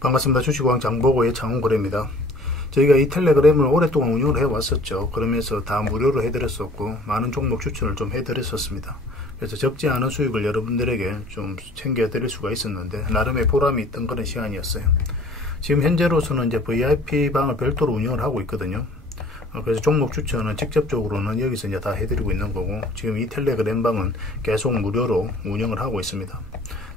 반갑습니다. 주식왕 장보고의 장훈거래입니다. 저희가 이 텔레그램을 오랫동안 운영을 해왔었죠. 그러면서 다 무료로 해드렸었고 많은 종목 추천을 좀 해드렸었습니다. 그래서 적지 않은 수익을 여러분들에게 좀 챙겨드릴 수가 있었는데 나름의 보람이 있던 그런 시간이었어요. 지금 현재로서는 이제 VIP 방을 별도로 운영을 하고 있거든요. 그래서 종목 추천은 직접적으로는 여기서 이제 다 해드리고 있는 거고, 지금 이 텔레그램 방은 계속 무료로 운영을 하고 있습니다.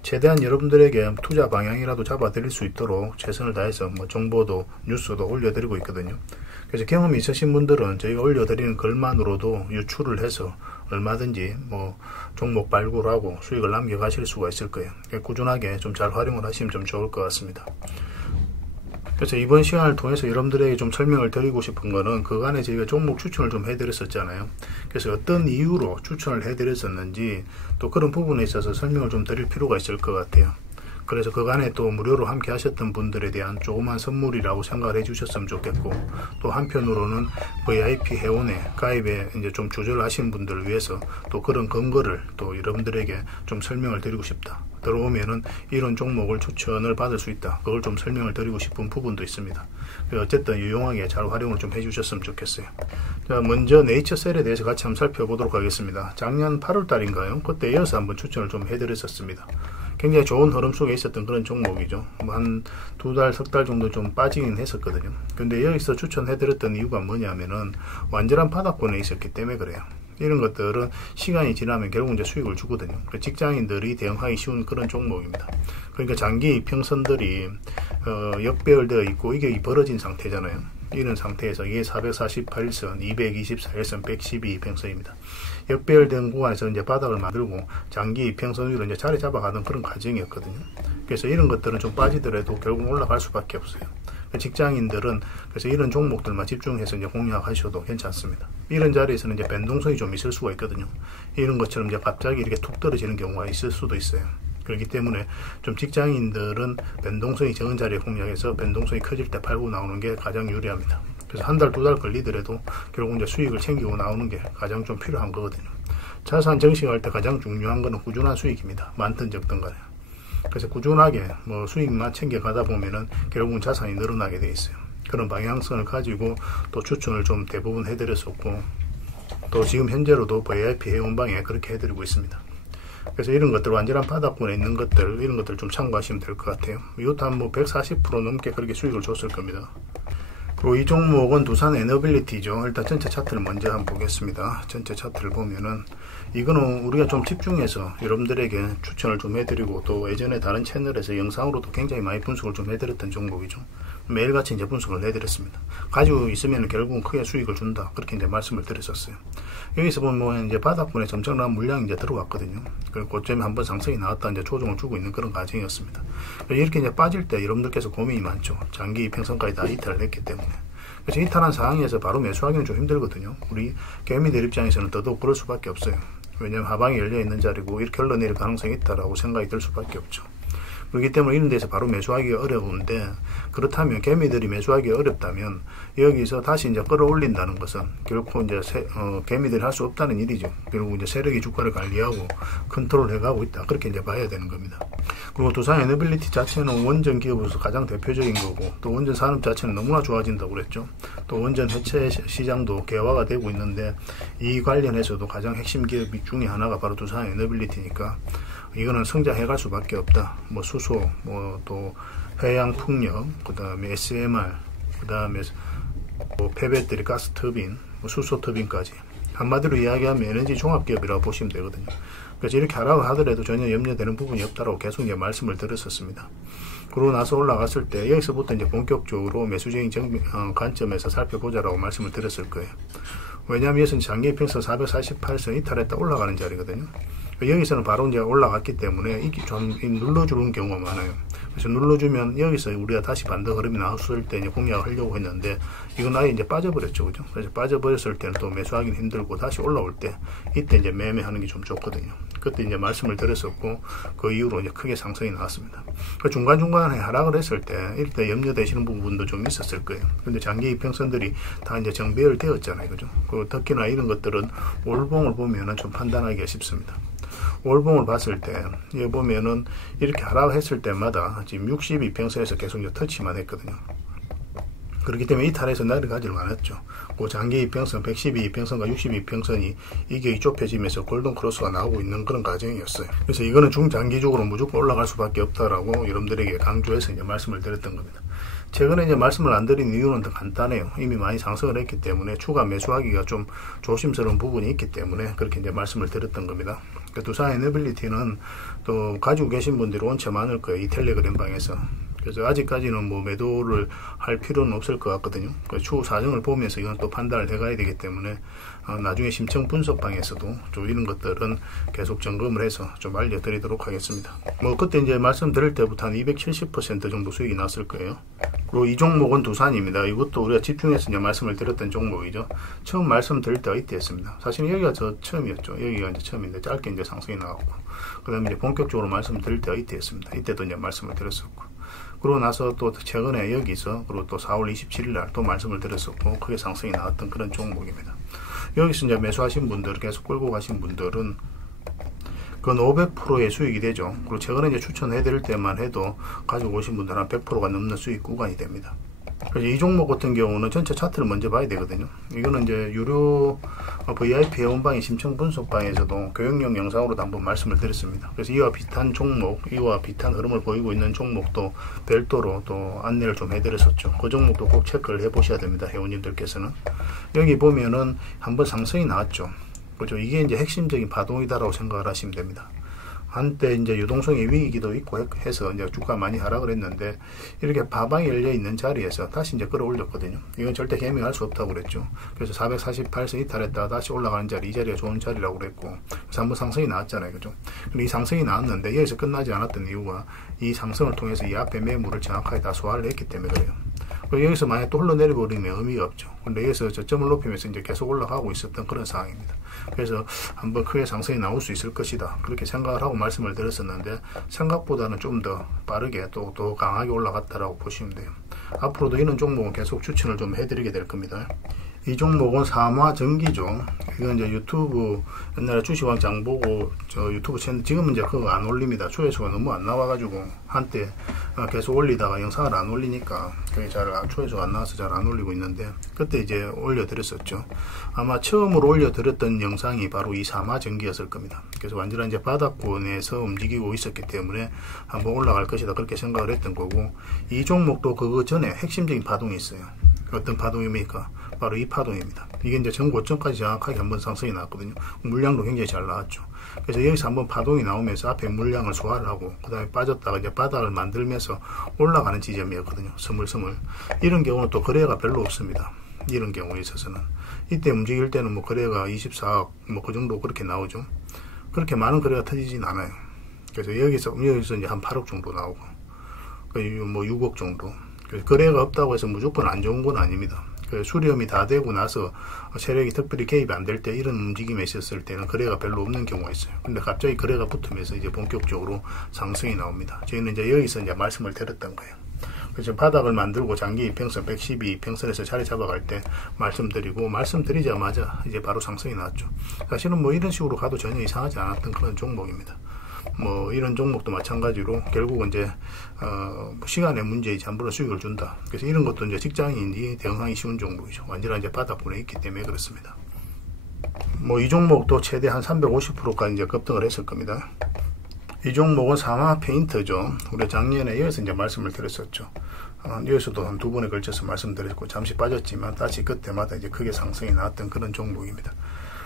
최대한 여러분들에게 투자 방향이라도 잡아드릴 수 있도록 최선을 다해서 정보도 뉴스도 올려드리고 있거든요. 그래서 경험이 있으신 분들은 저희가 올려드리는 글만으로도 유출을 해서 얼마든지 종목 발굴하고 수익을 남겨가실 수가 있을 거예요. 꾸준하게 좀 잘 활용을 하시면 좀 좋을 것 같습니다. 그래서 이번 시간을 통해서 여러분들에게 좀 설명을 드리고 싶은 거는, 그간에 저희가 종목 추천을 좀 해드렸었잖아요. 그래서 어떤 이유로 추천을 해드렸었는지 또 그런 부분에 있어서 설명을 좀 드릴 필요가 있을 것 같아요. 그래서 그간에 또 무료로 함께 하셨던 분들에 대한 조그만 선물이라고 생각을 해주셨으면 좋겠고, 또 한편으로는 VIP 회원에 가입에 이제 좀 조절하신 분들을 위해서 또 그런 근거를 또 여러분들에게 좀 설명을 드리고 싶다. 들어오면은 이런 종목을 추천을 받을 수 있다. 그걸 좀 설명을 드리고 싶은 부분도 있습니다. 어쨌든 유용하게 잘 활용을 좀 해주셨으면 좋겠어요. 자, 먼저 네이처셀에 대해서 같이 한번 살펴보도록 하겠습니다. 작년 8월 달인가요? 그때 이어서 한번 추천을 좀 해드렸었습니다. 굉장히 좋은 흐름 속에 있었던 그런 종목이죠. 한 2달, 3달 정도 좀 빠지긴 했었거든요. 근데 여기서 추천해드렸던 이유가 뭐냐면은 완전한 바닥권에 있었기 때문에 그래요. 이런 것들은 시간이 지나면 결국 이제 수익을 주거든요. 직장인들이 대응하기 쉬운 그런 종목입니다. 그러니까 장기 이평선들이 역배열되어 있고 이게 벌어진 상태잖아요. 이런 상태에서 이게 448선, 224일선, 112이평선입니다. 역배열된 구간에서 이제 바닥을 만들고 장기 이평선 위로 이제 자리 잡아가는 그런 과정이었거든요. 그래서 이런 것들은 좀 빠지더라도 결국 올라갈 수밖에 없어요. 직장인들은 그래서 이런 종목들만 집중해서 이제 공략하셔도 괜찮습니다. 이런 자리에서는 이제 변동성이 좀 있을 수가 있거든요. 이런 것처럼 이제 갑자기 이렇게 툭 떨어지는 경우가 있을 수도 있어요. 그렇기 때문에 좀 직장인들은 변동성이 적은 자리에 공략해서 변동성이 커질 때 팔고 나오는 게 가장 유리합니다. 그래서 한 달, 2달 걸리더라도 결국 이제 수익을 챙기고 나오는 게 가장 좀 필요한 거거든요. 자산 정식할 때 가장 중요한 거는 꾸준한 수익입니다. 많든 적든 간에. 그래서 꾸준하게 수익만 챙겨가다 보면은 결국은 자산이 늘어나게 돼 있어요. 그런 방향성을 가지고 또 추천을 좀 대부분 해드렸었고, 또 지금 현재로도 VIP 회원방에 그렇게 해드리고 있습니다. 그래서 이런 것들, 완전한 바닥권에 있는 것들, 이런 것들 좀 참고하시면 될 것 같아요. 이것도 한 140% 넘게 그렇게 수익을 줬을 겁니다. 그리고 이 종목은 두산 에너빌리티죠. 일단 전체 차트를 먼저 한번 보겠습니다. 전체 차트를 보면은 이거는 우리가 좀 집중해서 여러분들에게 추천을 좀 해드리고, 또 예전에 다른 채널에서 영상으로도 굉장히 많이 분석을 좀 해드렸던 종목이죠. 매일같이 이제 분석을 해드렸습니다. 가지고 있으면 결국은 크게 수익을 준다. 그렇게 이제 말씀을 드렸었어요. 여기서 보면 이제 바닥권에 점정한 물량이 이제 들어갔거든요. 그리고 고점에 한번 상승이 나왔다 이제 조정을 주고 있는 그런 과정이었습니다. 이렇게 이제 빠질 때 여러분들께서 고민이 많죠. 장기 이평선까지 다 이탈을 했기 때문에. 그래서 이탈한 상황에서 바로 매수하기는 좀 힘들거든요. 우리 개미들 입장에서는 더더욱 그럴 수밖에 없어요. 왜냐하면 하방이 열려 있는 자리고 이렇게 흘러내릴 가능성이 있다라고 생각이 들 수밖에 없죠. 그렇기 때문에 이런 데서 바로 매수하기가 어려운데, 그렇다면 개미들이 매수하기 어렵다면 여기서 다시 이제 끌어올린다는 것은 결코 이제 개미들이 할 수 없다는 일이죠. 결국 이제 세력이 주가를 관리하고 컨트롤 해가고 있다. 그렇게 이제 봐야 되는 겁니다. 그리고 두산 에너빌리티 자체는 원전 기업으로서 가장 대표적인 거고, 또 원전 산업 자체는 너무나 좋아진다고 그랬죠. 또 원전 해체 시장도 개화가 되고 있는데, 이 관련해서도 가장 핵심 기업 중에 하나가 바로 두산 에너빌리티니까 이거는 성장해갈 수밖에 없다. 수소, 또 해양풍력, 그 다음에 SMR, 그 다음에 폐배터리, 가스터빈, 수소 터빈까지 한마디로 이야기하면 에너지 종합기업이라고 보시면 되거든요. 그래서 이렇게 하라고 하더라도 전혀 염려되는 부분이 없다고 계속 이제 말씀을 드렸었습니다. 그러고 나서 올라갔을 때 여기서부터 이제 본격적으로 매수적인 관점에서 살펴보자라고 말씀을 드렸을 거예요. 왜냐하면 여기서는 장기 이평선 448선 이탈했다 올라가는 자리거든요. 여기서는 바로 이제 올라갔기 때문에 이게 좀 눌러주는 경우가 많아요. 그래서 눌러주면 여기서 우리가 다시 반등 흐름이 나왔을 때 이제 공략을 하려고 했는데, 이건 아예 이제 빠져버렸죠. 그죠? 그래서 빠져버렸을 때는 또 매수하기는 힘들고, 다시 올라올 때 이때 이제 매매하는 게 좀 좋거든요. 그때 이제 말씀을 드렸었고, 그 이후로 이제 크게 상승이 나왔습니다. 그 중간중간에 하락을 했을 때 이럴 때 염려되시는 부분도 좀 있었을 거예요. 근데 장기 이평선들이 다 이제 정배열 되었잖아요. 그죠? 그 특히나 이런 것들은 월봉을 보면은 좀 판단하기가 쉽습니다. 월봉을 봤을 때 여기 보면은 이렇게 하락했을 때마다 지금 62평선에서 계속 터치만 했거든요. 그렇기 때문에 이탈해서 내려가지를 않았죠. 그 장기 이평선 112이평선과 62평선이 이격이 좁혀지면서 골든 크로스가 나오고 있는 그런 과정이었어요. 그래서 이거는 중장기적으로 무조건 올라갈 수밖에 없다라고 여러분들에게 강조해서 이제 말씀을 드렸던 겁니다. 최근에 이제 말씀을 안 드린 이유는 더 간단해요. 이미 많이 상승을 했기 때문에 추가 매수하기가 좀 조심스러운 부분이 있기 때문에 그렇게 이제 말씀을 드렸던 겁니다. 두산 에너빌리티는 또 가지고 계신 분들이 원체 많을 거예요. 이 텔레그램 방에서. 그래서 아직까지는 뭐 매도를 할 필요는 없을 것 같거든요. 추후 사정을 보면서 이건 또 판단을 해가야 되기 때문에 나중에 심층 분석방에서도 좀 이런 것들은 계속 점검을 해서 좀 알려드리도록 하겠습니다. 뭐 그때 이제 말씀드릴 때부터 한 270% 정도 수익이 났을 거예요. 그리고 이 종목은 두산입니다. 이것도 우리가 집중해서 이제 말씀을 드렸던 종목이죠. 처음 말씀드릴 때가 이때였습니다. 사실 여기가 저 처음이었죠. 여기가 이제 처음인데 짧게 이제 상승이 나왔고, 그 다음에 이제 본격적으로 말씀드릴 때가 이때였습니다. 이때도 이제 말씀을 드렸었고. 그러고 나서 또 최근에 여기서 그리고 또 4월 27일 날 또 말씀을 드렸었고 크게 상승이 나왔던 그런 종목입니다. 여기서 이제 매수하신 분들 계속 끌고 가신 분들은 그건 500%의 수익이 되죠. 그리고 최근에 이제 추천해 드릴 때만 해도 가지고 오신 분들은 한 100%가 넘는 수익 구간이 됩니다. 그래서 이 종목 같은 경우는 전체 차트를 먼저 봐야 되거든요. 이거는 이제 유료 VIP 회원방의 심층 분석방에서도 교육용 영상으로도 한번 말씀을 드렸습니다. 그래서 이와 비슷한 종목, 이와 비슷한 흐름을 보이고 있는 종목도 별도로 또 안내를 좀 해드렸었죠. 그 종목도 꼭 체크를 해 보셔야 됩니다. 회원님들께서는. 여기 보면은 한번 상승이 나왔죠. 그렇죠. 이게 이제 핵심적인 파동이다라고 생각을 하시면 됩니다. 한때 이제 유동성의 위기도 있고 해서 이제 주가 많이 하락을 했는데 이렇게 바방이 열려 있는 자리에서 다시 이제 끌어올렸거든요. 이건 절대 개미할 수 없다고 그랬죠. 그래서 448선 이탈했다가 다시 올라가는 자리, 이 자리가 좋은 자리라고 그랬고, 그래서 한번 상승이 나왔잖아요. 그죠? 근데 이 상승이 나왔는데 여기서 끝나지 않았던 이유가 이 상승을 통해서 이 앞에 매물을 정확하게 다 소화를 했기 때문에 그래요. 그리고 여기서 만약 또 흘러내려버리면 의미가 없죠. 근데 여기서 저점을 높이면서 이제 계속 올라가고 있었던 그런 상황입니다. 그래서 한번 크게 상승이 나올 수 있을 것이다, 그렇게 생각을 하고 말씀을 드렸었는데 생각보다는 좀 더 빠르게 또 강하게 올라갔다라고 보시면 돼요. 앞으로도 이런 종목은 계속 추천을 좀 해드리게 될 겁니다. 이 종목은 삼화전기죠. 이건 이제 유튜브 옛날에 주식왕장 보고 저 유튜브 채널 지금은 이제 그거 안 올립니다. 조회수가 너무 안 나와가지고 한때 계속 올리다가 영상을 안 올리니까 그게 조회수가 안 나와서 잘 안 올리고 있는데 그때 이제 올려드렸었죠. 아마 처음으로 올려드렸던 영상이 바로 이 삼화전기였을 겁니다. 그래서 완전한 이제 바닥권에서 움직이고 있었기 때문에 한번 올라갈 것이다, 그렇게 생각을 했던 거고, 이 종목도 그거 전에 핵심적인 파동이 있어요. 어떤 파동입니까? 바로 이 파동입니다. 이게 이제 전 고점까지 정확하게 한번 상승이 나왔거든요. 물량도 굉장히 잘 나왔죠. 그래서 여기서 한번 파동이 나오면서 앞에 물량을 소화를 하고 그 다음에 빠졌다가 이제 바닥을 만들면서 올라가는 지점이었거든요. 스물스물. 이런 경우는 또 거래가 별로 없습니다. 이런 경우에 있어서는 이때 움직일 때는 뭐 거래가 24억 뭐 그 정도 그렇게 나오죠. 그렇게 많은 거래가 터지진 않아요. 그래서 여기서 이제 한 8억 정도 나오고 뭐 6억 정도. 거래가 없다고 해서 무조건 안 좋은 건 아닙니다. 수렴이 다 되고 나서 세력이 특별히 개입이 안 될 때 이런 움직임이 있었을 때는 거래가 별로 없는 경우가 있어요. 근데 갑자기 거래가 붙으면서 이제 본격적으로 상승이 나옵니다. 저희는 이제 여기서 이제 말씀을 드렸던 거예요. 그래서 바닥을 만들고 장기 이평선 112평선에서 자리 잡아갈 때 말씀드리자마자 이제 바로 상승이 나왔죠. 사실은 뭐 이런 식으로 가도 전혀 이상하지 않았던 그런 종목입니다. 뭐 이런 종목도 마찬가지로 결국은 이제 시간의 문제이지 함부로 수익을 준다. 그래서 이런 것도 이제 직장인이 대응하기 쉬운 종목이죠. 완전한 이제 바닥권에 있기 때문에 그렇습니다. 뭐 이 종목도 최대 한 350%까지 이제 급등을 했을 겁니다. 이 종목은 상하 페인트죠. 우리 작년에 여기서 이제 말씀을 드렸었죠. 여기서도 한 2번에 걸쳐서 말씀드렸고 잠시 빠졌지만 다시 그때마다 이제 크게 상승이 나왔던 그런 종목입니다.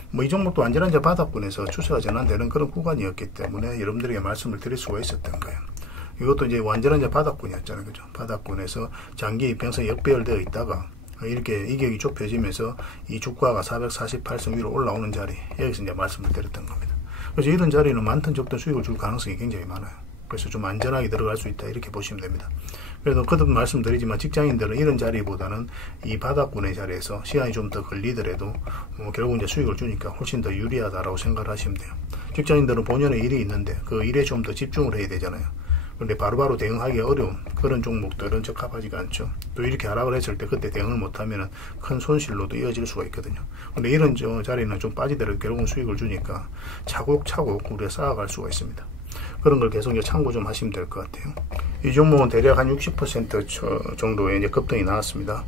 뭐 이 종목도 완전한 이제 바닥권에서 추세가 전환되는 그런 구간이었기 때문에 여러분들에게 말씀을 드릴 수가 있었던 거예요. 이것도 이제 완전한 이제 바닥권이었잖아요. 그죠? 바닥권에서 장기 이평선이 역배열되어 있다가 이렇게 이격이 좁혀지면서 이 주가가 448선 위로 올라오는 자리, 여기서 이제 말씀을 드렸던 겁니다. 그래서 이런 자리는 많든 적든 수익을 줄 가능성이 굉장히 많아요. 그래서 좀 안전하게 들어갈 수 있다, 이렇게 보시면 됩니다. 그래도 거듭 말씀드리지만 직장인들은 이런 자리보다는 이 바닥권의 자리에서 시간이 좀 더 걸리더라도 결국 이제 수익을 주니까 훨씬 더 유리하다라고 생각을 하시면 돼요. 직장인들은 본연의 일이 있는데 그 일에 좀 더 집중을 해야 되잖아요. 근데 바로바로 대응하기 어려운 그런 종목들은 적합하지가 않죠. 또 이렇게 하락을 했을 때 그때 대응을 못하면 큰 손실로도 이어질 수가 있거든요. 근데 이런 자리는 좀 빠지더라도 결국은 수익을 주니까 차곡차곡 우리가 쌓아갈 수가 있습니다. 그런 걸 계속 참고 좀 하시면 될 것 같아요. 이 종목은 대략 한 60% 정도의 이제 급등이 나왔습니다.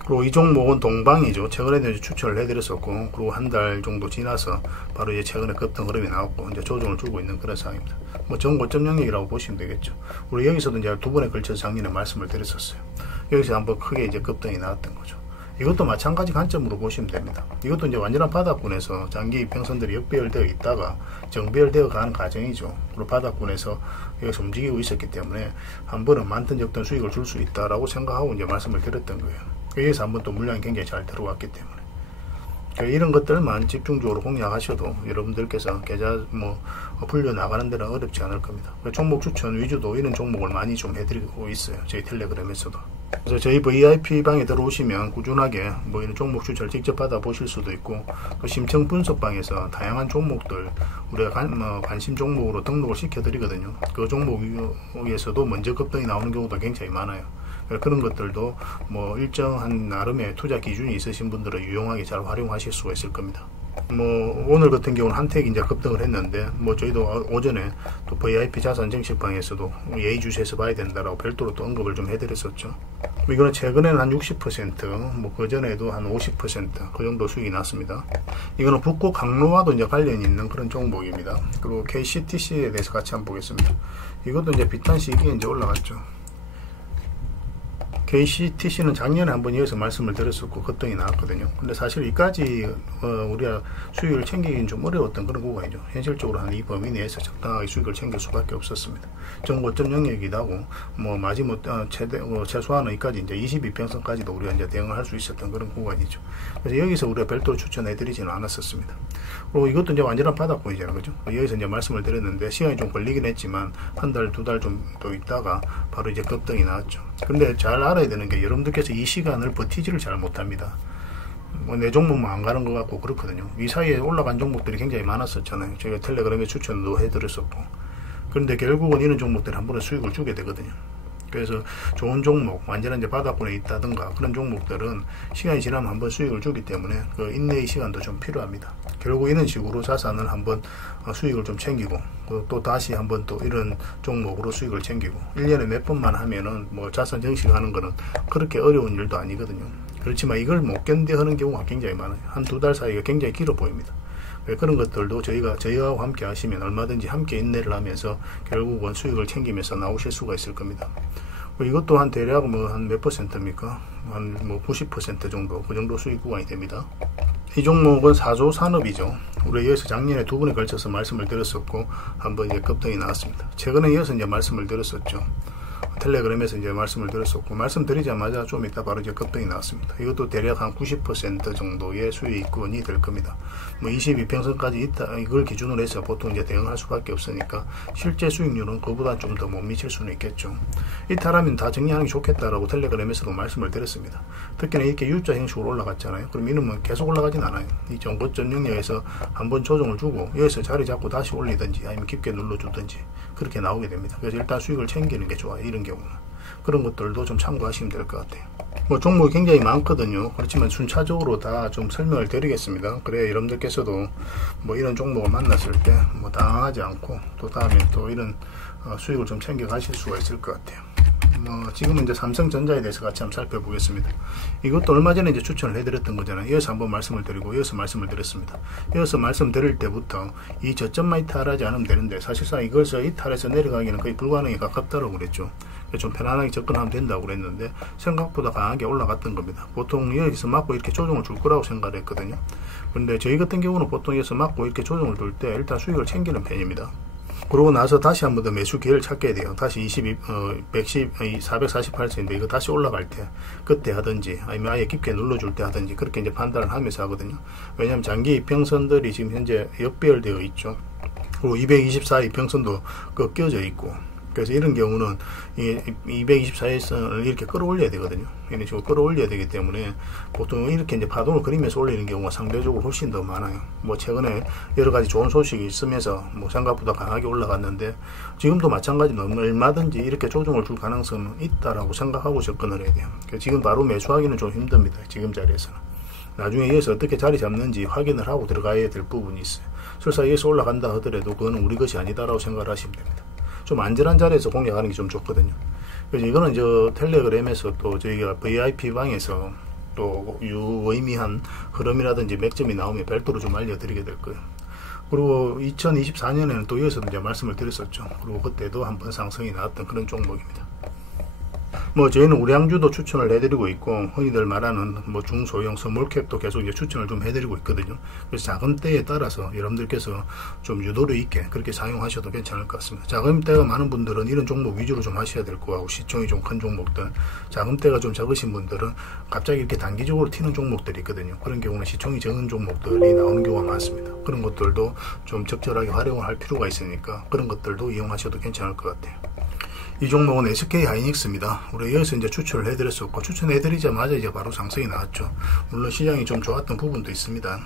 그리고 이 종목은 동방이죠. 최근에도 이제 추천을 해드렸었고, 그리고 한 달 정도 지나서 바로 이제 최근에 급등 흐름이 나왔고, 이제 조정을 주고 있는 그런 상황입니다. 뭐 전고점 영역이라고 보시면 되겠죠. 우리 여기서도 이제 두 번에 걸쳐서 작년에 말씀을 드렸었어요. 여기서 한번 크게 이제 급등이 나왔던 거죠. 이것도 마찬가지 관점으로 보시면 됩니다. 이것도 이제 완전한 바닥권에서 장기 이평선들이 역배열되어 있다가 정배열되어 가는 과정이죠. 그리고 바닥권에서 여기서 움직이고 있었기 때문에 한 번은 많든 적든 수익을 줄 수 있다라고 생각하고 이제 말씀을 드렸던 거예요. 여기서 한번 또 물량이 굉장히 잘 들어왔기 때문에 이런 것들만 집중적으로 공략하셔도 여러분들께서 계좌 풀려 나가는 데는 어렵지 않을 겁니다. 종목 추천 위주도 이런 종목을 많이 좀 해드리고 있어요. 저희 텔레그램에서도. 그래서 저희 VIP 방에 들어오시면 꾸준하게 이런 종목 추천을 직접 받아보실 수도 있고, 또 심층 분석방에서 다양한 종목들 우리가 관심 종목으로 등록을 시켜드리거든요. 그 종목에서도 먼저 급등이 나오는 경우도 굉장히 많아요. 그런 것들도 일정한 나름의 투자 기준이 있으신 분들은 유용하게 잘 활용하실 수가 있을 겁니다. 오늘 같은 경우는 한택이 이제 급등을 했는데, 저희도 오전에 또 VIP 자산 정책방에서도 예의주시해서 봐야 된다라고 별도로 또 언급을 좀 해드렸었죠. 이거는 최근에는 한 60%, 그 전에도 한 50%그 정도 수익이 났습니다. 이거는 북구 강로와도 이제 관련이 있는 그런 종목입니다. 그리고 KCTC에 대해서 같이 한번 보겠습니다. 이것도 이제 비슷한 시기에 이제 올라갔죠. KCTC는 작년에 한번 이어서 말씀을 드렸었고 급등이 나왔거든요. 근데 사실 이까지 우리가 수익을 챙기기는 좀 어려웠던 그런 구간이죠. 현실적으로 한 이 범위 내에서 적당하게 수익을 챙길 수밖에 없었습니다. 전고점 영역이기도 하고 최소한은 이까지 이제 22평선까지도 우리가 이제 대응을 할 수 있었던 그런 구간이죠. 그래서 여기서 우리가 별도로 추천해드리지는 않았었습니다. 그리고 이것도 이제 완전한 바닥권이잖아요, 그죠? 여기서 이제 말씀을 드렸는데 시간이 좀 걸리긴 했지만 한 달, 두 달 정도 있다가 바로 이제 급등이 나왔죠. 근데 잘 알아야 되는 게 여러분들께서 이 시간을 버티지를 잘 못합니다. 내 종목만 안 가는 것 같고 그렇거든요. 이 사이에 올라간 종목들이 굉장히 많았었잖아요. 저희가 텔레그램에 추천도 해드렸었고. 그런데 결국은 이런 종목들이 한 번에 수익을 주게 되거든요. 그래서 좋은 종목, 완전한 이제 바닥권에 있다든가 그런 종목들은 시간이 지나면 한번 수익을 주기 때문에 그 인내의 시간도 좀 필요합니다. 결국 이런 식으로 자산을 한번 수익을 좀 챙기고 또 다시 한번 또 이런 종목으로 수익을 챙기고 1년에 몇 번만 하면은 자산 정식하는 거는 그렇게 어려운 일도 아니거든요. 그렇지만 이걸 못 견뎌하는 경우가 굉장히 많아요. 한 두 달 사이가 굉장히 길어 보입니다. 그런 것들도 저희와 함께 하시면 얼마든지 함께 인내를 하면서 결국은 수익을 챙기면서 나오실 수가 있을 겁니다. 이것 또한 대략 한 몇 %입니까? 한 90% 정도, 그 정도 수익 구간이 됩니다. 이 종목은 4조 산업이죠. 우리 여기서 작년에 두 번에 걸쳐서 말씀을 드렸었고, 한번 이제 급등이 나왔습니다. 최근에 이어서 이제 말씀을 드렸었죠. 텔레그램에서 이제 말씀을 드렸었고, 말씀드리자마자 좀 이따 바로 이제 급등이 나왔습니다. 이것도 대략 한 90% 정도의 수익권이 될 겁니다. 22평선까지 있다, 이걸 기준으로 해서 보통 이제 대응할 수밖에 없으니까 실제 수익률은 그보다 좀 더 못 미칠 수는 있겠죠. 이탈하면 다 정리하는 게 좋겠다라고 텔레그램에서도 말씀을 드렸습니다. 특히나 이렇게 U자 형식으로 올라갔잖아요. 그럼 이놈은 계속 올라가진 않아요. 이 전고점 영역에서 한번 조정을 주고 여기서 자리 잡고 다시 올리든지 아니면 깊게 눌러주든지 그렇게 나오게 됩니다. 그래서 일단 수익을 챙기는 게 좋아요. 이런 경우는. 그런 것들도 좀 참고하시면 될 것 같아요. 종목이 굉장히 많거든요. 그렇지만 순차적으로 다 좀 설명을 드리겠습니다. 그래야 여러분들께서도 이런 종목을 만났을 때 당황하지 않고 또 다음에 또 이런 수익을 좀 챙겨 가실 수가 있을 것 같아요. 지금은 이제 삼성전자에 대해서 같이 한번 살펴보겠습니다. 이것도 얼마 전에 이제 추천을 해드렸던 거잖아요. 이어서 한번 말씀을 드리고 이어서 말씀을 드렸습니다. 이어서 말씀드릴 때부터 이 저점만 이탈하지 않으면 되는데 사실상 이것을 이탈해서 내려가기는 거의 불가능에 가깝다고 그랬죠. 좀 편안하게 접근하면 된다고 그랬는데 생각보다 강하게 올라갔던 겁니다. 보통 여기서 맞고 이렇게 조정을 줄 거라고 생각을 했거든요. 그런데 저희 같은 경우는 보통 여기서 맞고 이렇게 조정을 줄 때 일단 수익을 챙기는 편입니다. 그러고 나서 다시 한 번 더 매수 기회를 찾게 돼요. 다시 448세인데 이거 다시 올라갈 때 그때 하든지 아니면 아예 깊게 눌러줄 때 하든지 그렇게 이제 판단을 하면서 하거든요. 왜냐하면 장기 이평선들이 지금 현재 역배열되어 있죠. 그리고 224 이평선도 꺾여져 있고 그래서 이런 경우는 이 224일선을 이렇게 끌어올려야 되거든요. 이런 식으로 끌어올려야 되기 때문에 보통 이렇게 이제 파동을 그리면서 올리는 경우가 상대적으로 훨씬 더 많아요. 뭐 최근에 여러 가지 좋은 소식이 있으면서 뭐 생각보다 강하게 올라갔는데 지금도 마찬가지로 얼마든지 이렇게 조정을 줄 가능성은 있다라고 생각하고 접근을 해야 돼요. 지금 바로 매수하기는 좀 힘듭니다. 지금 자리에서는. 나중에 여기서 어떻게 자리 잡는지 확인을 하고 들어가야 될 부분이 있어요. 설사 여기서 올라간다 하더라도 그거는 우리 것이 아니다라고 생각을 하시면 됩니다. 좀 안전한 자리에서 공략하는 게 좀 좋거든요. 그래서 이거는 저 텔레그램에서 또 저희가 VIP 방에서 또 유의미한 흐름이라든지 맥점이 나오면 별도로 좀 알려드리게 될 거예요. 그리고 2024년에는 또 여기서도 이제 말씀을 드렸었죠. 그리고 그때도 한번 상승이 나왔던 그런 종목입니다. 뭐 저희는 우량주도 추천을 해드리고 있고 흔히들 말하는 뭐 중소형 스몰캡도 계속 이제 추천을 좀 해드리고 있거든요. 그래서 자금대에 따라서 여러분들께서 좀 유도력 있게 그렇게 사용하셔도 괜찮을 것 같습니다. 자금대가 많은 분들은 이런 종목 위주로 좀 하셔야 될 거고, 시총이 좀 큰 종목들, 자금대가 좀 적으신 분들은 갑자기 이렇게 단기적으로 튀는 종목들이 있거든요. 그런 경우는 시총이 적은 종목들이 나오는 경우가 많습니다. 그런 것들도 좀 적절하게 활용을 할 필요가 있으니까 그런 것들도 이용하셔도 괜찮을 것 같아요. 이 종목은 SK 하이닉스입니다. 우리 여기서 이제 추천을 해드렸었고, 추천해드리자마자 이제 바로 상승이 나왔죠. 물론 시장이 좀 좋았던 부분도 있습니다.